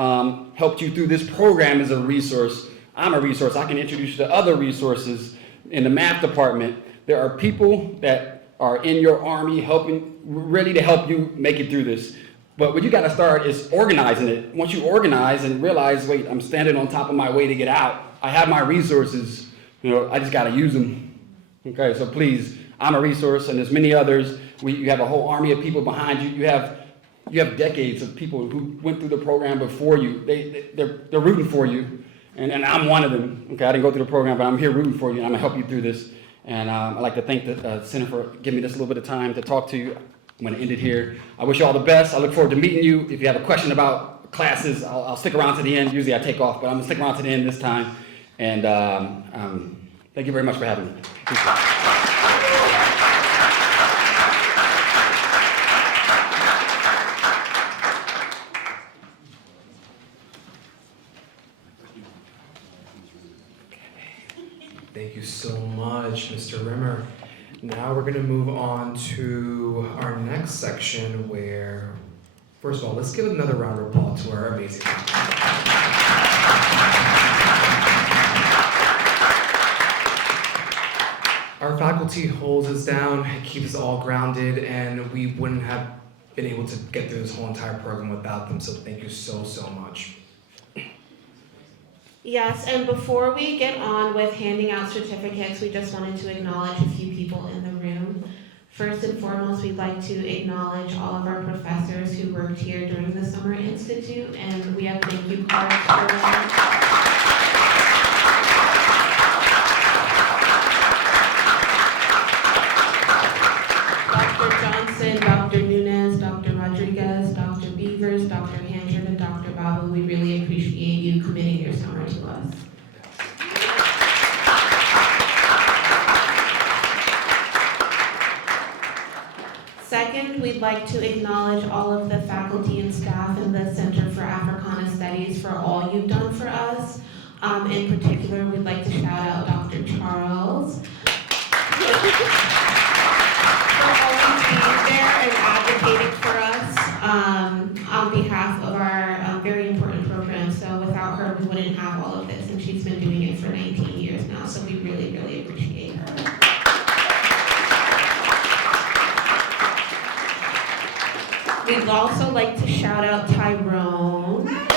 helped you through this program is a resource. I'm a resource. I can introduce you to other resources in the math department. There are people that are in your army ready to help you make it through this. But what you got to start is organizing it. Once you organize and realize, wait, I'm standing on top of my way to get out. I have my resources. I just got to use them. Okay, so please, I'm a resource, and there's many others. You have a whole army of people behind you. You have decades of people who went through the program before you. They're rooting for you, and I'm one of them. Okay, I didn't go through the program, but I'm here rooting for you, and I'm gonna help you through this. And I'd like to thank the center for giving me this little bit of time to talk to you. I'm gonna end it here. I wish you all the best. I look forward to meeting you. If you have a question about classes, I'll stick around to the end. Usually I take off, but I'm gonna stick around to the end this time. And thank you very much for having me. Thank you so much, Mr. Rimmer. Now we're going to move on to our next section where, first of all, let's give another round of applause to our amazing Our faculty holds us down, keeps us all grounded, and we wouldn't have been able to get through this whole entire program without them, so thank you so, so much. Yes, and before we get on with handing out certificates, we just wanted to acknowledge a few people in the room. First and foremost, we'd like to acknowledge all of our professors who worked here during the Summer Institute, and we have thank you cards for them. Dr. Johnson, Dr. Nunez, Dr. Rodriguez, Dr. Beavers, Dr. Hanchard, and Dr. Babu, we really appreciate you committing your summer to us. Second, we'd like to acknowledge all of the faculty and staff in the Center for Africana Studies for all you've done for us. In particular, we'd like to shout out Dr. Charles for always being there and advocating for us on behalf of our very important program. So without her, we wouldn't have all of this, and she's been doing it for 19 years now, so we really, really appreciate her. We'd also like to shout out Tyrone. Tyrone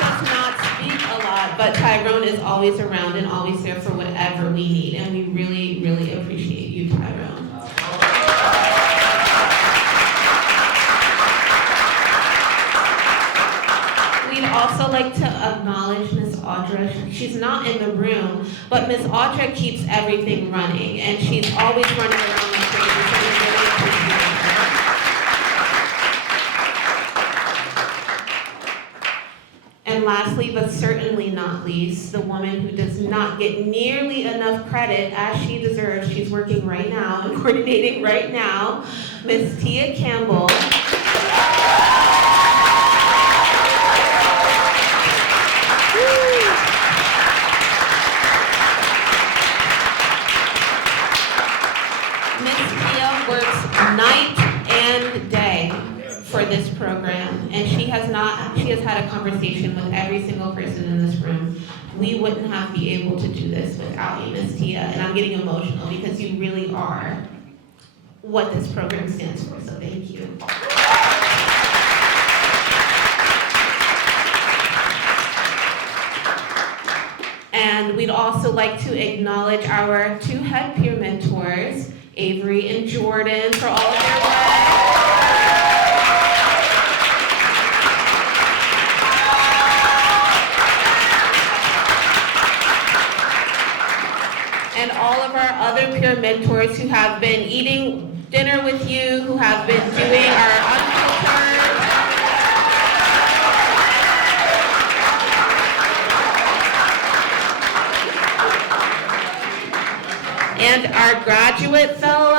does not speak a lot, but Tyrone is always around and always there for whatever we need, and we really, really appreciate you, Tyrone. We'd also like to acknowledge Miss Audra. She's not in the room, but Miss Audra keeps everything running, and she's always running around like crazy, so we really appreciate her. And lastly, but certainly not least, the woman who does not get nearly enough credit as she deserves. She's working right now and coordinating right now, Miss Tia Campbell. Night and day for this program, and she has had a conversation with every single person in this room. We wouldn't have been able to do this without you, Miss Tia, and I'm getting emotional because you really are what this program stands for, so thank you. And we'd also like to acknowledge our two head peer mentors, Avery and Jordan, for all of their work. And all of our other peer mentors who have been eating dinner with you, who have been doing our unfiltered. And our graduate fellow.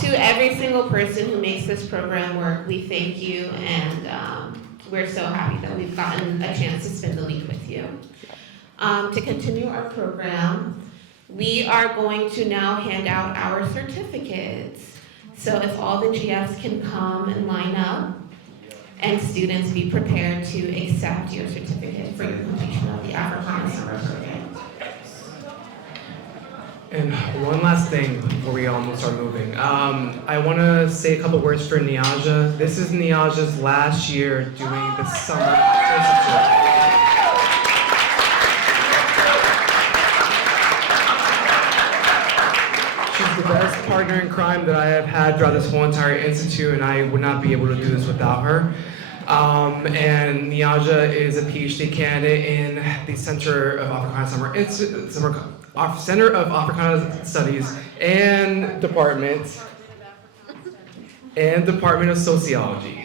To every single person who makes this program work, we thank you, and we're so happy that we've gotten a chance to spend the week with you. To continue our program, we are going to now hand out our certificates. So if all the GFs can come and line up, and students be prepared to accept your certificate for your completion of the Africana Summer Program. And one last thing before we almost start moving. I want to say a couple words for Niaja. This is Niaja's last year doing the Summer Institute. She's the best partner in crime that I have had throughout this whole entire institute, and I would not be able to do this without her. And Niaja is a PhD candidate in the Center of Africana Center of Africana Studies and Department of Sociology.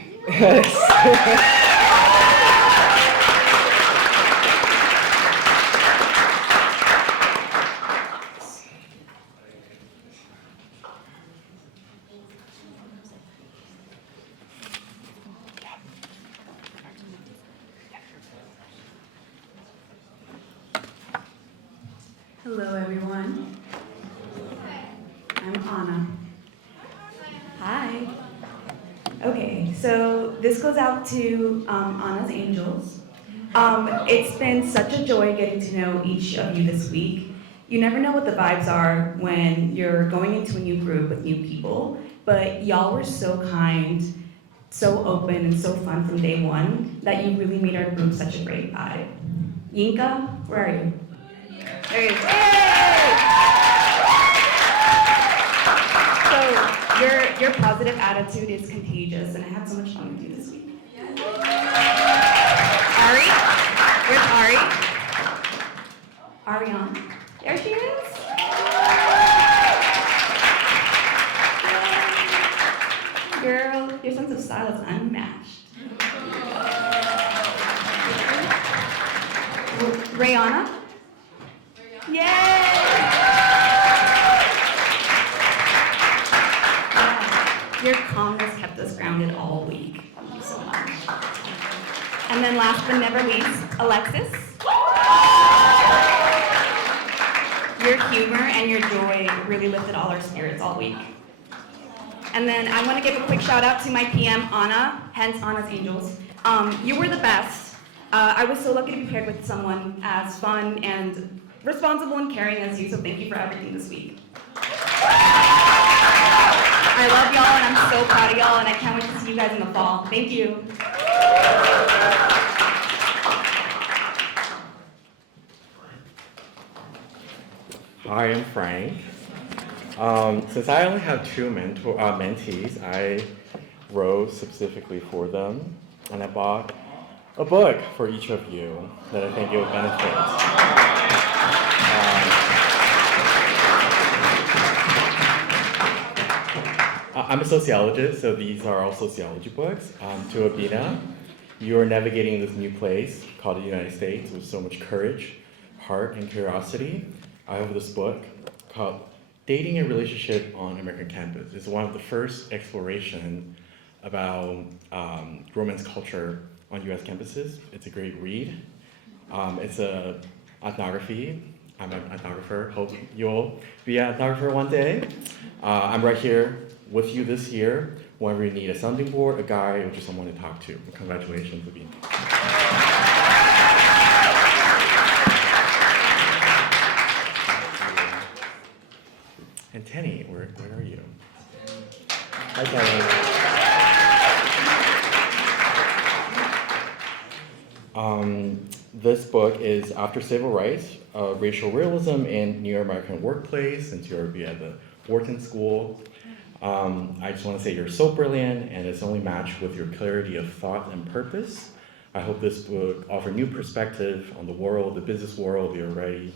Hello, everyone. I'm Anna. Hi. Okay, so this goes out to Anna's Angels. It's been such a joy getting to know each of you this week. You never know what the vibes are when you're going into a new group with new people, but y'all were so kind, so open, and so fun from day one that you really made our group such a great vibe. Yinka, where are you? There you go. So your positive attitude is contagious, and I had so much fun with you this week. Ari? Where's Ari? Ariane? There she is. Girl, your sense of style is unmatched. Rayana? Yay! Your calmness kept us grounded all week. Thank you so much. And then last but never least, Alexis. Your humor and your joy really lifted all our spirits all week. And then I want to give a quick shout out to my PM, Anna, hence Anna's Angels. You were the best. I was so lucky to be paired with someone as fun and responsible and caring as you, so thank you for everything this week. I love y'all, and I'm so proud of y'all, and I can't wait to see you guys in the fall. Thank you. Hi, I'm Frank. Since I only have two mentees, I wrote specifically for them, and I bought a book for each of you that I think you'll benefit. I'm a sociologist, so these are all sociology books. To Abina, you are navigating this new place called the United States with so much courage, heart, and curiosity. I have this book called Dating a Relationship on American Campus. It's one of the first exploration about romance culture on US campuses. It's a great read. It's a ethnography. I'm an ethnographer. Hope you'll be an ethnographer one day. I'm right here with you this year whenever you need a sounding board, a guide, or just someone to talk to. Congratulations, Abina. And Tenny, where are you? Hi, Tenny. This book is After Civil Rights, Racial Realism in New American Workplace, since you'll be at the Wharton School. I just want to say you're so brilliant, and it's only matched with your clarity of thought and purpose. I hope this book offers new perspective on the world, the business world you're already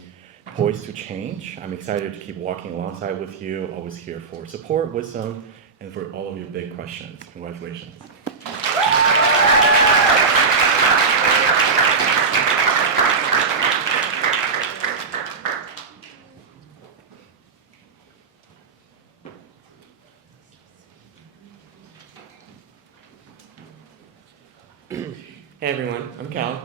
poised to change. I'm excited to keep walking alongside with you, always here for support, wisdom, and for all of your big questions. Congratulations. Hey everyone, I'm Cal.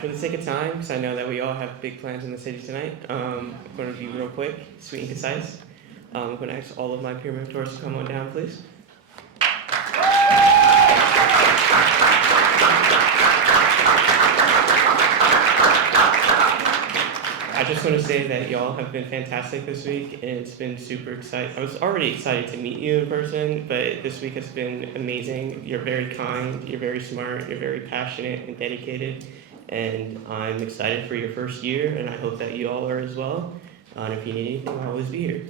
For the sake of time, because I know that we all have big plans in the city tonight, I'm going to be real quick, sweet and concise. I'm going to ask all of my peer mentors to come on down, please. I just want to say that y'all have been fantastic this week, and it's been super exciting. I was already excited to meet you in person, but this week has been amazing. You're very kind, you're very smart, you're very passionate and dedicated, and I'm excited for your first year, and I hope that you all are as well. And if you need anything, I'll always be here.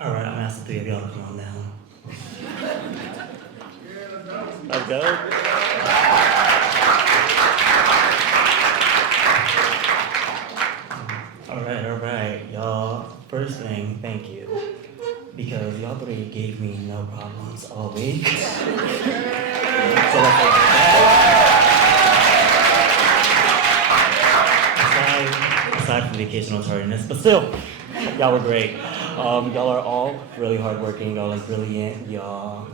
All right, I'm gonna ask the three of y'all to come on down. Let's go. All right, y'all. First thing, thank you. Because y'all three gave me no problems all week. Aside from vacational tardiness, but still, y'all were great. Y'all are all really hardworking, y'all are brilliant, y'all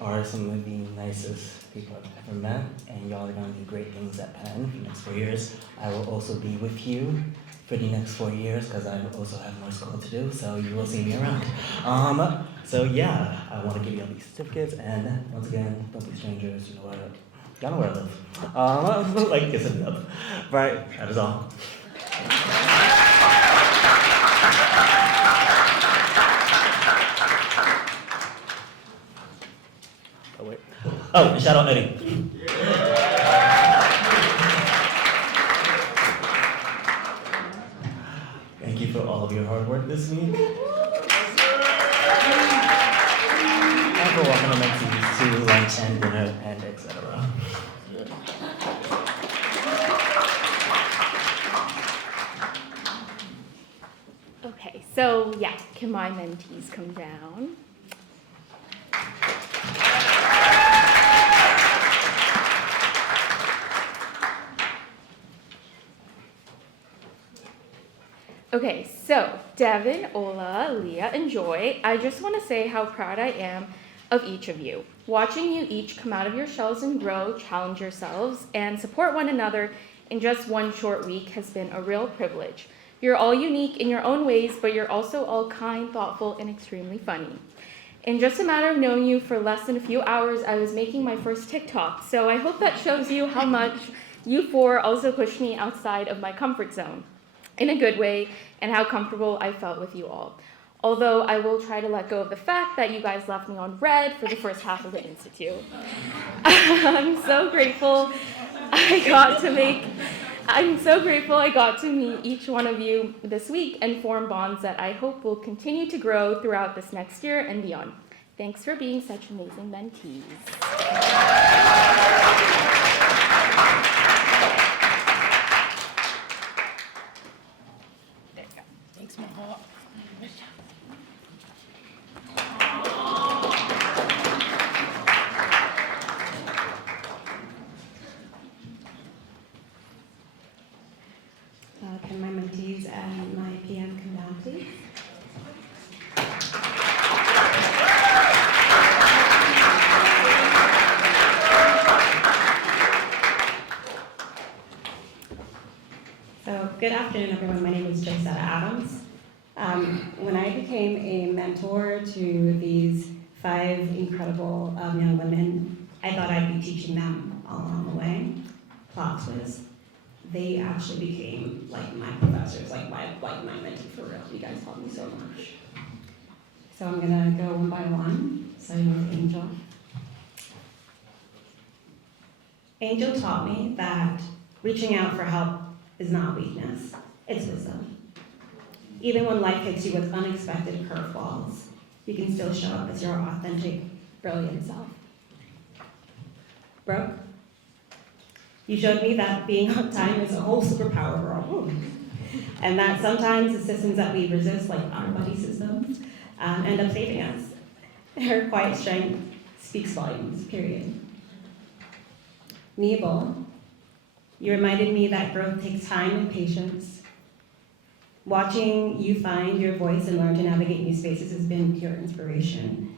are some of the nicest people I've ever met, and y'all are gonna do great things at Penn for the next 4 years. I will also be with you for the next 4 years, because I also have more school to do, so you will see me around. So yeah, I wanna give you all these certificates, and once again, don't be strangers, you know what, y'all know where I live. Like, it's enough. Right, that is all. Oh, and shout out Eddie. Thank you for all of your hard work this week. And for walking the mentees to lunch and dinner and etc. Okay, so yeah, can my mentees come down? Okay, so Devin, Ola, Leah, and Joy, I just want to say how proud I am of each of you. Watching you each come out of your shells and grow, challenge yourselves, and support one another in just one short week has been a real privilege. You're all unique in your own ways, but you're also all kind, thoughtful, and extremely funny. In just a matter of knowing you for less than a few hours, I was making my first TikTok, so I hope that shows you how much you four also pushed me outside of my comfort zone, in a good way, and how comfortable I felt with you all. Although I will try to let go of the fact that you guys left me on red for the first half of the institute. I'm so grateful I got to meet each one of you this week and form bonds that I hope will continue to grow throughout this next year and beyond. Thanks for being such amazing mentees. Thanks, my heart. Can my mentees and my PM come down, please? So, good afternoon, everyone. My name is Josetta Adams. When I became a mentor to these 5 incredible young women, I thought I'd be teaching them along the way. Plot twist. They actually became like my professors, like my mentee for real. You guys taught me so much. So I'm gonna go one by one, starting with Angel. Angel taught me that reaching out for help is not weakness, it's wisdom. Even when life hits you with unexpected curveballs, you can still show up as your authentic, brilliant self. Brooke, you showed me that being on time is a whole superpower, girl. And that sometimes the systems that we resist, like our buddy systems, end up saving us. Her quiet strength speaks volumes, period. Nebel, you reminded me that growth takes time and patience. Watching you find your voice and learn to navigate new spaces has been pure inspiration.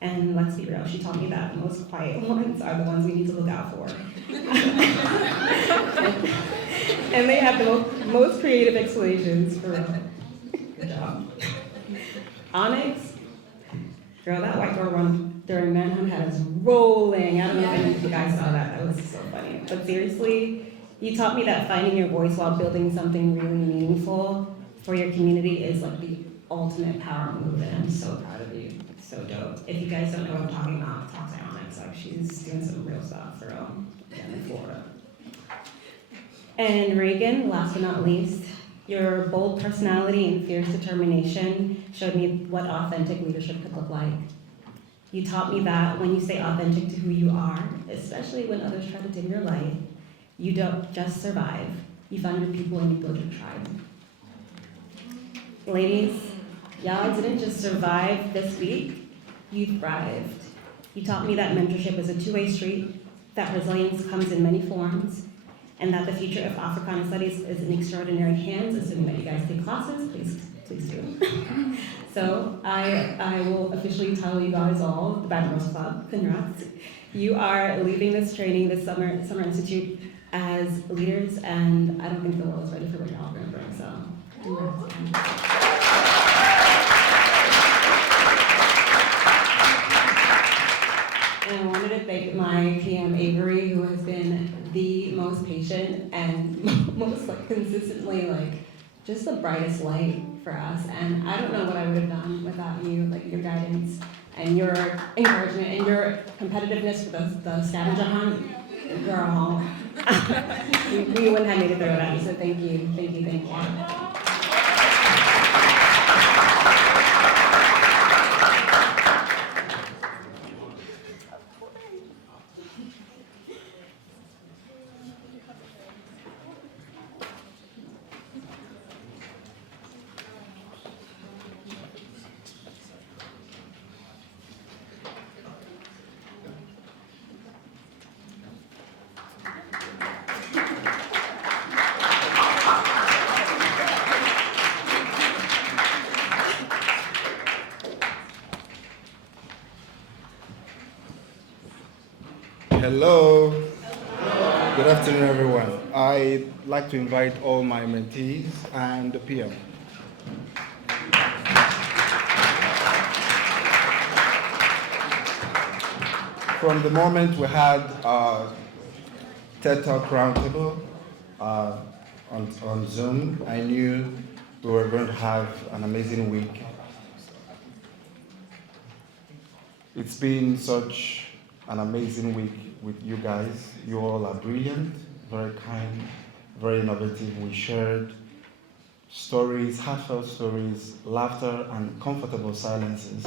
And let's be real, she taught me that the most quiet ones are the ones we need to look out for. And they have the most creative explanations for real. Good job. Onyx, girl, that whiteboard run during Manhunt had us rolling. I don't know if any of you guys saw that. That was so funny. But seriously, you taught me that finding your voice while building something really meaningful for your community is like the ultimate power move, and I'm so proud of you. It's so dope. If you guys don't know what I'm talking about, talk to Onyx. Like, she's doing some real stuff for down in Florida. And Reagan, last but not least, your bold personality and fierce determination showed me what authentic leadership could look like. You taught me that when you stay authentic to who you are, especially when others try to dim your light, you don't just survive. You find your people and you build your tribe. Ladies, y'all didn't just survive this week, you thrived. You taught me that mentorship is a two-way street, that resilience comes in many forms, and that the future of Africana Studies is in extraordinary hands, assuming that you guys take classes, please do. So I will officially tell you guys all, the Baton Rouge Club, congrats. You are leaving this training, this summer institute, as leaders, and I don't think the world is ready for what you're all going to bring, so congrats. And I wanted to thank my PM Avery, who has been the most patient and most consistently just the brightest light for us. And I don't know what I would have done without you, your guidance and your encouragement and your competitiveness for the scavenger hunt. Girl, we wouldn't have made it through that. So thank you. Hello. Good afternoon, everyone. I'd like to invite all my mentees and the PM. From the moment we had our TED Talk roundtable on Zoom, I knew we were going to have an amazing week. It's been such an amazing week with you guys. You all are brilliant, very kind, very innovative. We shared stories, heartfelt stories, laughter, and comfortable silences.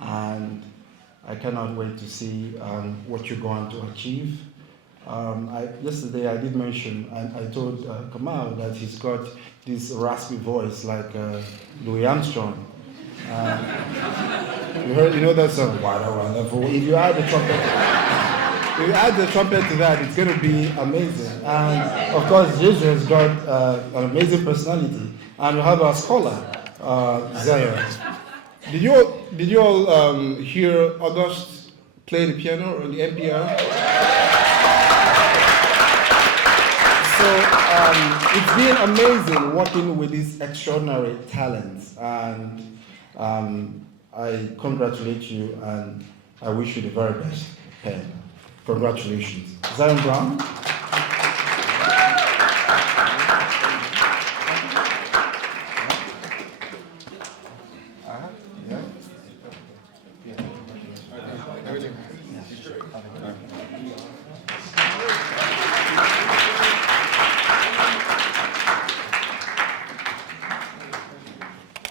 And I cannot wait to see what you're going to achieve. Yesterday I did mention, I told Kamal that he's got this raspy voice like Louis Armstrong. You know that song, What a Wonderful. If you add the trumpet to that, it's going to be amazing. And of course, Jesus has got an amazing personality. And we have our scholar, Zion. Did you all hear August play the piano on the NPR? So it's been amazing working with these extraordinary talents. And I congratulate you and I wish you the very best, Penn. Congratulations. Zion Brown.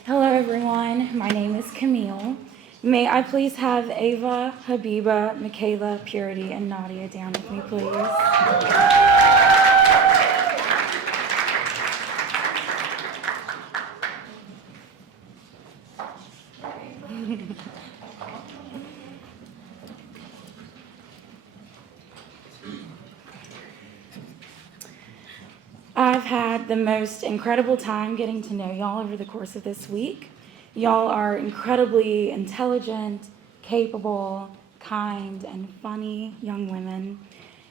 Hello everyone, my name is Camille. May I please have Ava, Habiba, Michaela, Purity, and Nadia down with me, please? I've had the most incredible time getting to know y'all over the course of this week. Y'all are incredibly intelligent, capable, kind, and funny young women.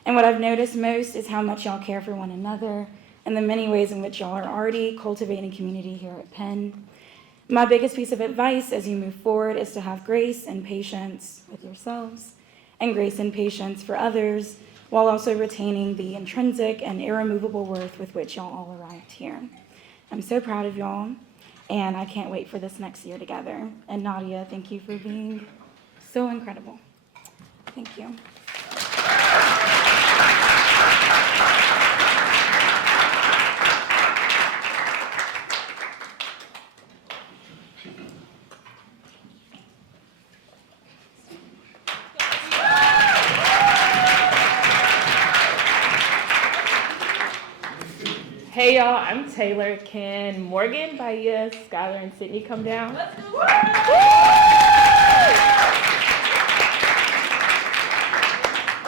And what I've noticed most is how much y'all care for one another and the many ways in which y'all are already cultivating community here at Penn. My biggest piece of advice as you move forward is to have grace and patience with yourselves and grace and patience for others, while also retaining the intrinsic and irremovable worth with which y'all all arrived here. I'm so proud of y'all, and I can't wait for this next year together. And Nadia, thank you for being so incredible. Thank you. Hey y'all, I'm Taylor. Can Morgan, Bahia, Skylar, and Sydney come down?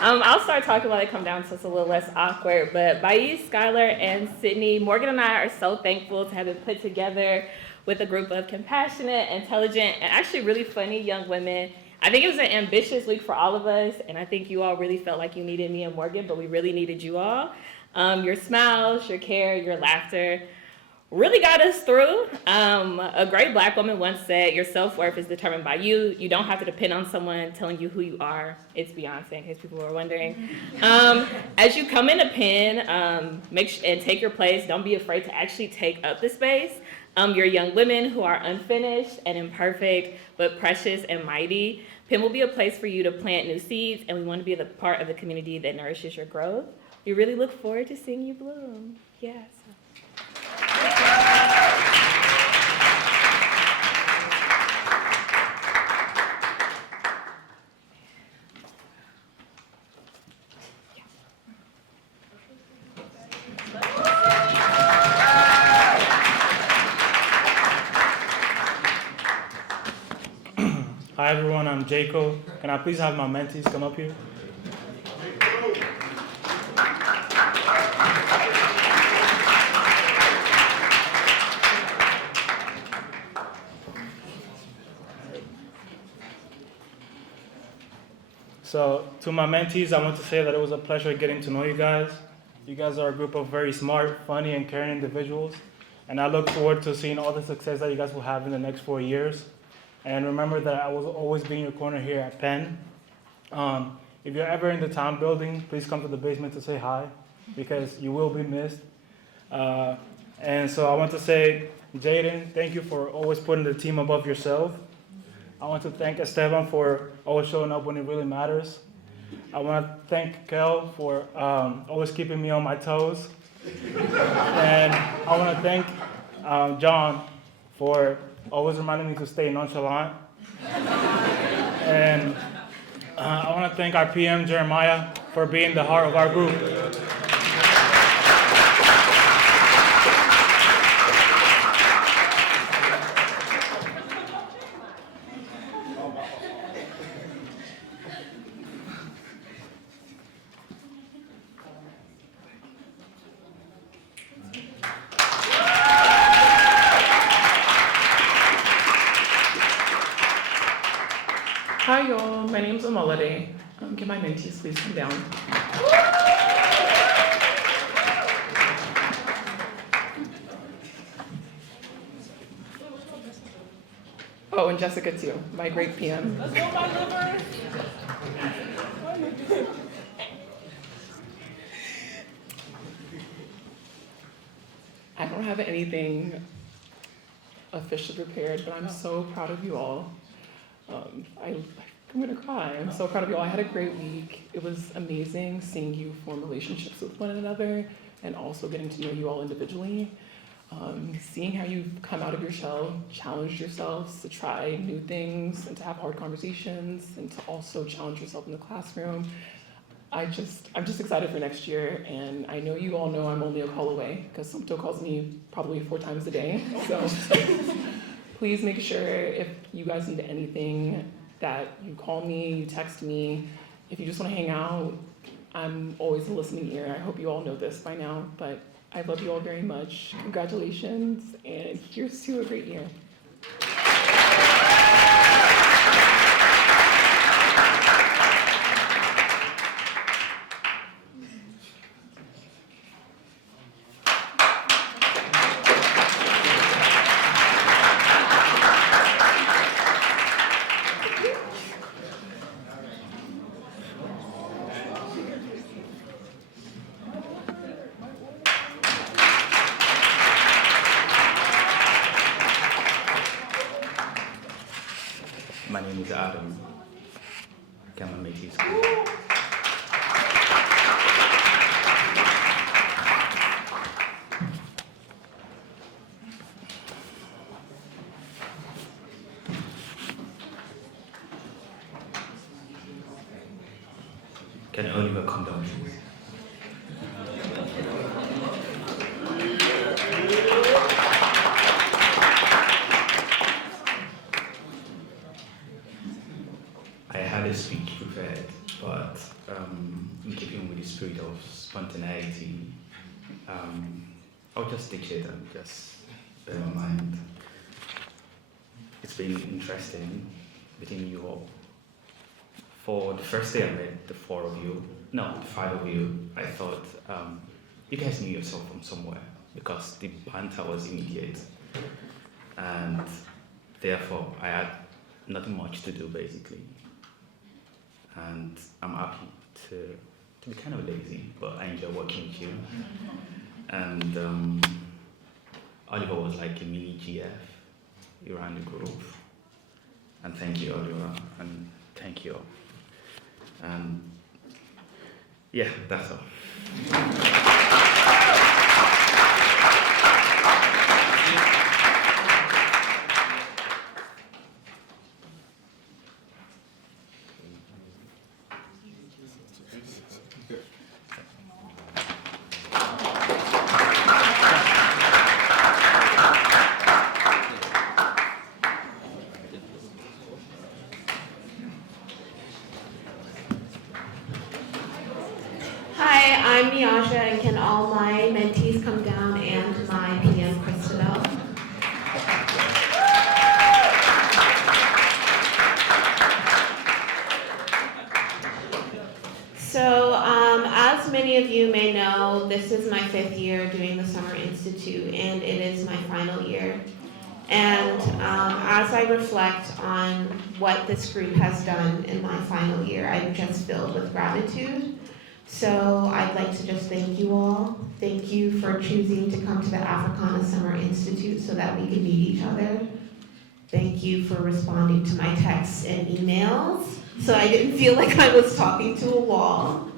I'll start talking while they come down so it's a little less awkward. But Bahia, Skylar, and Sydney, Morgan and I are so thankful to have been put together with a group of compassionate, intelligent, and actually really funny young women. I think it was an ambitious week for all of us, and I think you all really felt like you needed me and Morgan, but we really needed you all. Your smiles, your care, your laughter really got us through. A great Black woman once said, your self-worth is determined by you. You don't have to depend on someone telling you who you are. It's Beyonce, in case people were wondering. As you come into Penn, and take your place, don't be afraid to actually take up the space. You're young women who are unfinished and imperfect, but precious and mighty. Penn will be a place for you to plant new seeds, and we want to be the part of the community that nourishes your growth. We really look forward to seeing you bloom. Yes. Hi everyone, I'm Jacob. Can I please have my mentees come up here? So to my mentees, I want to say that it was a pleasure getting to know you guys. You guys are a group of very smart, funny, and caring individuals. And I look forward to seeing all the success that you guys will have in the next 4 years. And remember that I will always be in your corner here at Penn. If you're ever in the town building, please come to the basement to say hi, because you will be missed. And so I want to say, Jaden, thank you for always putting the team above yourself. I want to thank Esteban for always showing up when it really matters. I want to thank Kel for always keeping me on my toes. And I want to thank John for always reminding me to stay nonchalant. And I want to thank our PM, Jeremiah, for being the heart of our group. Hi y'all, my name's Amalade. Can my mentees please come down? Oh, and Jessica too, my great PM. Let's go, my liver. I don't have anything officially prepared, but I'm so proud of you all. I'm gonna cry. I'm so proud of you all. I had a great week. It was amazing seeing you form relationships with one another and also getting to know you all individually. Seeing how you've come out of your shell, challenged yourselves to try new things and to have hard conversations and to also challenge yourself in the classroom. I'm just excited for next year, and I know you all know I'm only a call away because Sumpto calls me probably 4 times a day. So please make sure if you guys need anything that you call me, you text me. If you just want to hang out, I'm always a listening ear. I hope you all know this by now, but I love you all very much. Congratulations, and here's to a great year. My name is Adam. Camille Z. Can Oliver come down, please? I had a speech prepared, but in keeping with the spirit of spontaneity, I'll just ditch it and just bear in mind. It's been interesting meeting you all. For the first day I met the 5 of you, I thought you guys knew yourself from somewhere because the banter was immediate. And therefore, I had nothing much to do basically. And I'm happy to be kind of lazy, but I enjoy working with you. And Oliver was like a mini GF. You ran the group. And thank you, Oliver, and thank you all. And yeah, that's all. Hi, I'm Niasha, and can all my mentees come down and my PM, Christabel? many of you may know, this is my 5th year doing the Summer Institute, and it is my final year. And as I reflect on what this group has done in my final year, I'm just filled with gratitude. So I'd like to just thank you all. Thank you for choosing to come to the Africana Summer Institute so that we could meet each other. Thank you for responding to my texts and emails so I didn't feel like I was talking to a wall.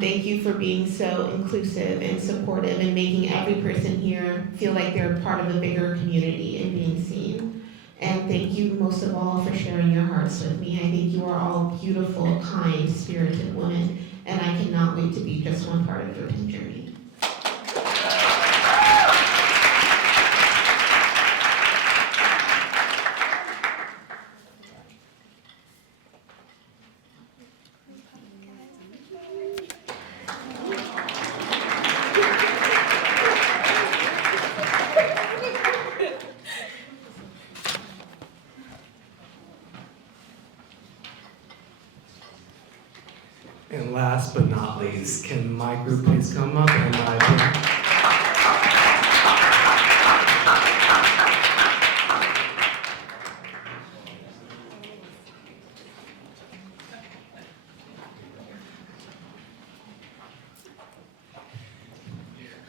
Thank you for being so inclusive and supportive and making every person here feel like they're part of a bigger community and being seen. And thank you most of all for sharing your hearts with me. I think you are all beautiful, kind, spirited women, and I cannot wait to be just one part of your Penn journey. And last but not least, can my group please come up and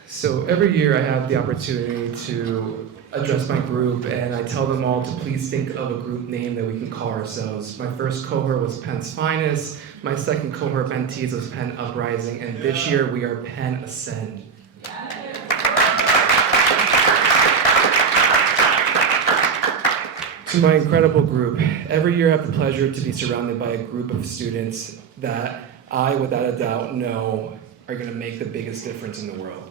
So every year I have the opportunity to address my group, and I tell them all to please think of a group name that we can call ourselves. My first cohort was Penn's Finest, my second cohort, Mentees, was Penn Uprising, and this year we are Penn Ascend. To my incredible group, every year I have the pleasure to be surrounded by a group of students that I, without a doubt, know are going to make the biggest difference in the world.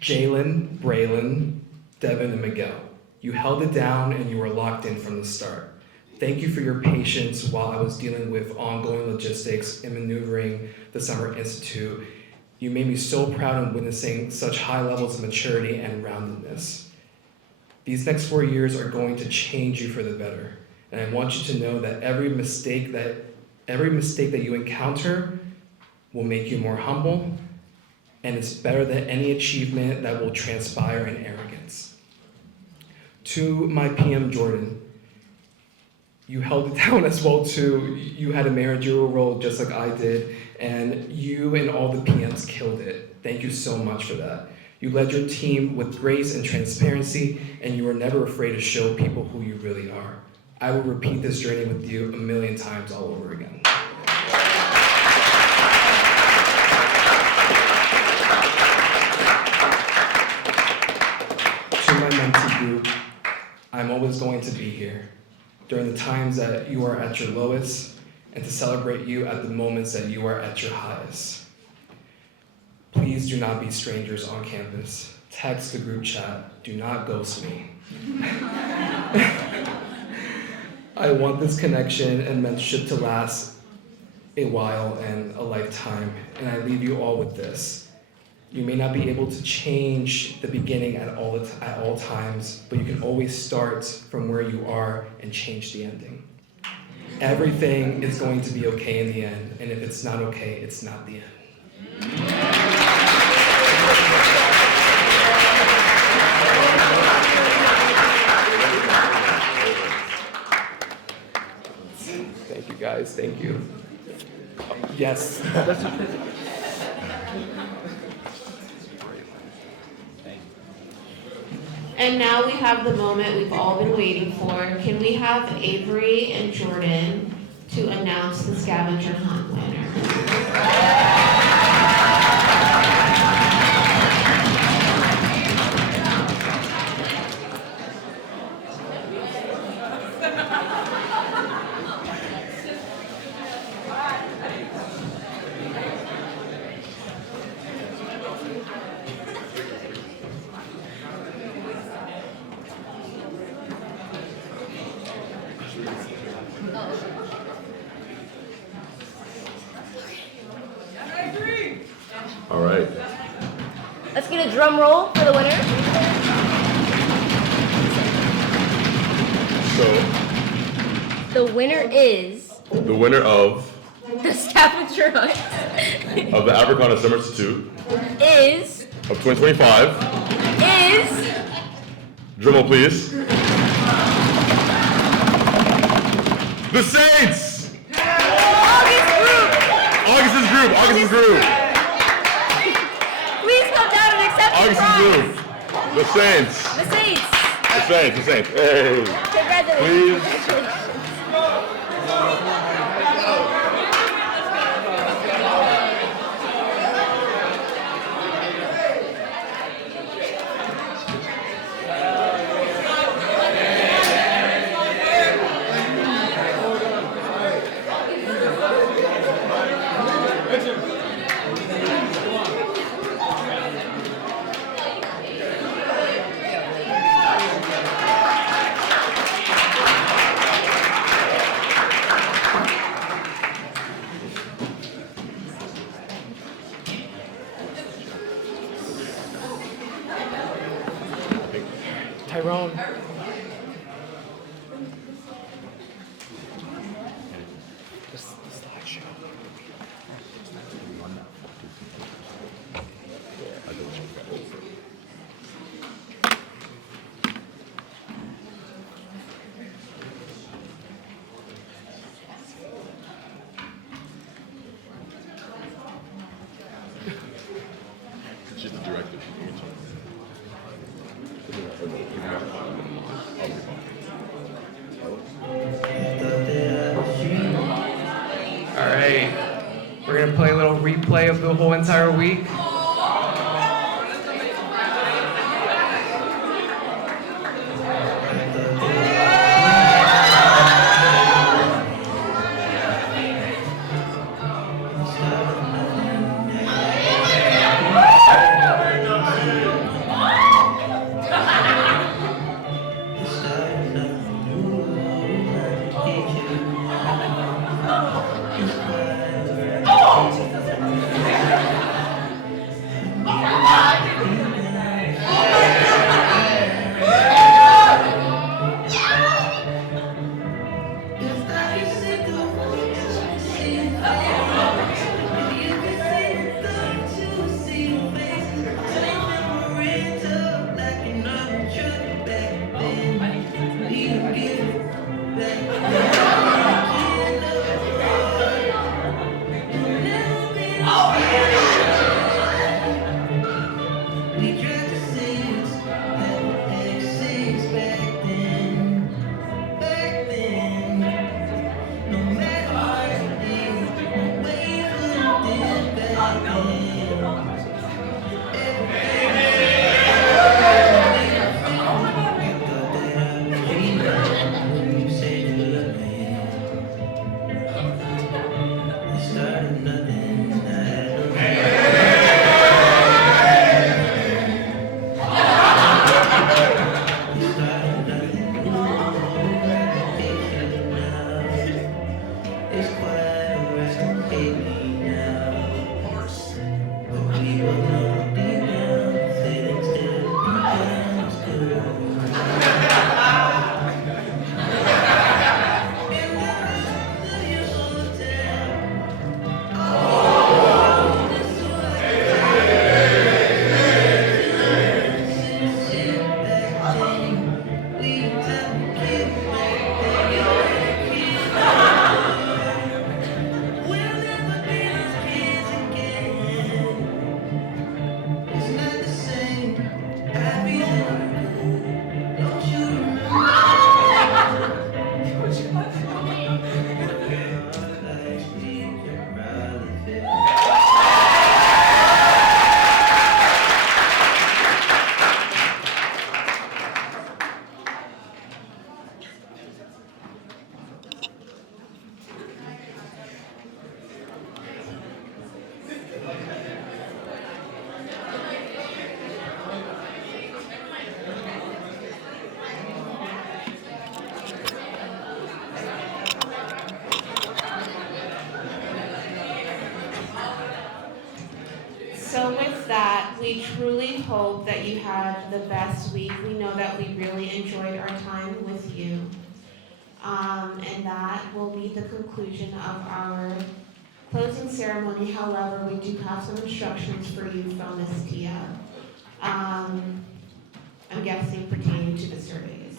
Jalen, Braylon, Devin, and Miguel, you held it down and you were locked in from the start. Thank you for your patience while I was dealing with ongoing logistics and maneuvering the Summer Institute. You made me so proud in witnessing such high levels of maturity and roundedness. These next 4 years are going to change you for the better. And I want you to know that every mistake that you encounter will make you more humble, and it's better than any achievement that will transpire in arrogance. To my PM Jordan, you held it down as well too. You had a managerial role just like I did, and you and all the PMs killed it. Thank you so much for that. You led your team with grace and transparency, and you were never afraid to show people who you really are. I will repeat this journey with you 1,000,000 times all over again. To my mentee group, I'm always going to be here during the times that you are at your lowest, and to celebrate you at the moments that you are at your highest. Please do not be strangers on campus. Text the group chat. Do not ghost me. I want this connection and mentorship to last a while and a lifetime, and I leave you all with this. You may not be able to change the beginning at all times, but you can always start from where you are and change the ending. Everything is going to be okay in the end, and if it's not okay, it's not the end. Thank you guys, thank you. Yes. And now we have the moment we've all been waiting for. Can we have Avery and Jordan to announce the scavenger hunt winner? All right. Let's get a drum roll for the winner. So The winner is the winner of The staff assurance of the Africana Summer Institute is of 2025. Drumroll, please. The Saints! August's group. Please come down and accept the August's prize. group. The Saints. The Saints. Hey. Congratulations. Please. Tyrone. The slideshow. She's the director. All right, we're gonna play a little replay of the whole entire week. So with that, we truly hope that you had the best week. We know that we really enjoyed our time with you. And that will be the conclusion of our closing ceremony, however, we do have some instructions for you from Ms. Tia. I'm guessing pertaining to the surveys.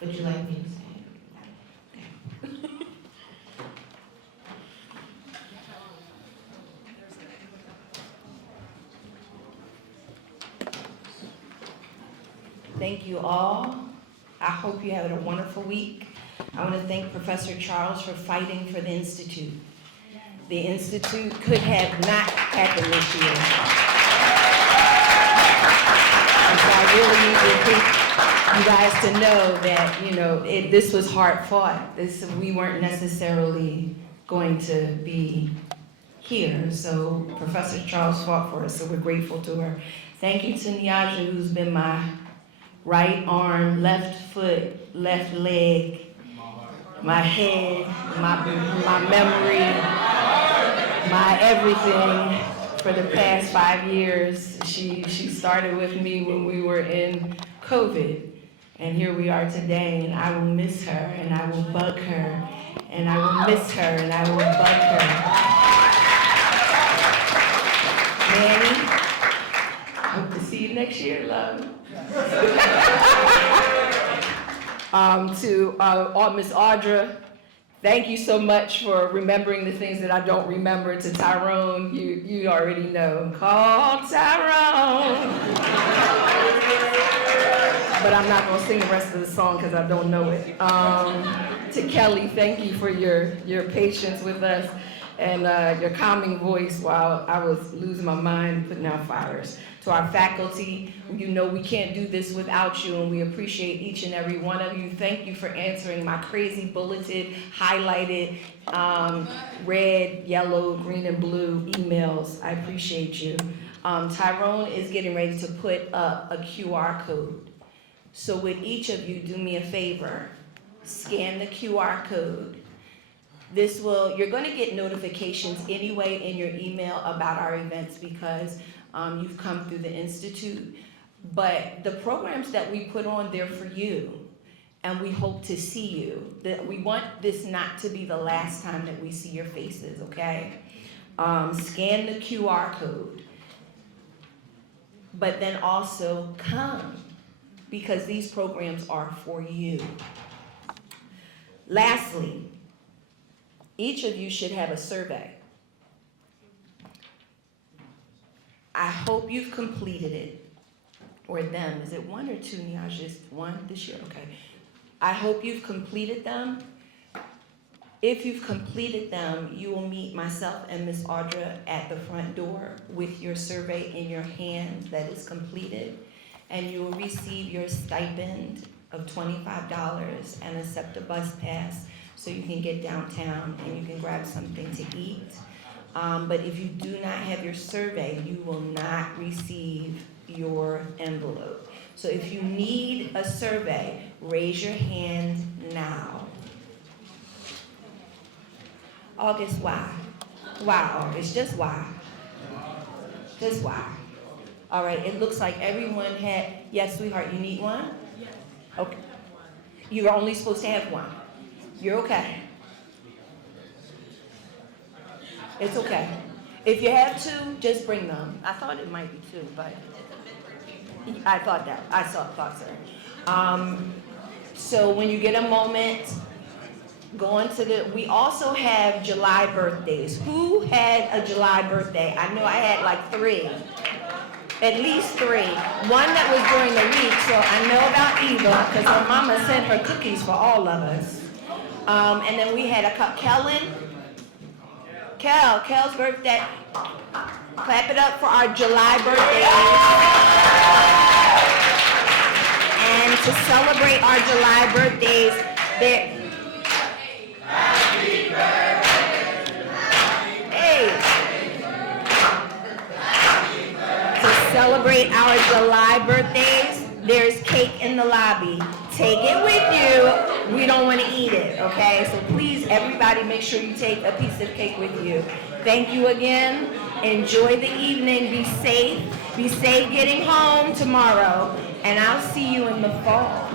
Would you like me to say? Okay. Thank you all. I hope you had a wonderful week. I want to thank Professor Charles for fighting for the Institute. The Institute could have not happened this year. And so I really need to think you guys to know that, this was hard fought. We weren't necessarily going to be here. So Professor Charles fought for us, so we're grateful to her. Thank you to Niaja, who's been my right arm, left foot, left leg, my head, my memory, my everything for the past 5 years. She started with me when we were in COVID, and here we are today, and I will miss her, and I will bug her, and I will miss her, and I will bug her. Manny, hope to see you next year, love. To Miss Audra, thank you so much for remembering the things that I don't remember. To Tyrone, you already know. Call Tyrone. But I'm not going to sing the rest of the song because I don't know it. To Kelly, thank you for your patience with us and your calming voice while I was losing my mind putting out fires. To our faculty, we can't do this without you, and we appreciate each and every one of you. Thank you for answering my crazy bulleted, highlighted, red, yellow, green, and blue emails. I appreciate you. Tyrone is getting ready to put up a QR code. So would each of you do me a favor? Scan the QR code. You're going to get notifications anyway in your email about our events because you've come through the Institute. But the programs that we put on, they're for you, and we hope to see you. We want this not to be the last time that we see your faces, okay? Scan the QR code. But then also come, because these programs are for you. Lastly, each of you should have a survey. I hope you've completed it, or them. Is it one or two, Niaj? Just one this year? Okay. I hope you've completed them. If you've completed them, you will meet myself and Ms. Audra at the front door with your survey in your hand that is completed, and you will receive your stipend of $25 and a SEPTA bus pass so you can get downtown and you can grab something to eat. But if you do not have your survey, you will not receive your envelope. So if you need a survey, raise your hand now. August, why? Why, August? Just why? Just why? All right, it looks like everyone had, yes, sweetheart, you need one? Okay. You're only supposed to have one. You're okay. It's okay. If you have two, just bring them. I thought it might be two, but I thought that. I thought so. So when you get a moment, go on to we also have July birthdays. Who had a July birthday? I know I had like 3. At least 3. One that was during the week, so I know about Eva, because her mama sent her cookies for all of us. And then we had Kellen. Kel's birthday. Clap it up for our July birthdays. And to celebrate our July birthdays, Happy birthday. Hey. To celebrate our July birthdays, there's cake in the lobby. Take it with you. We don't want to eat it, okay? So please, everybody, make sure you take a piece of cake with you. Thank you again. Enjoy the evening. Be safe. Be safe getting home tomorrow. And I'll see you in the fall.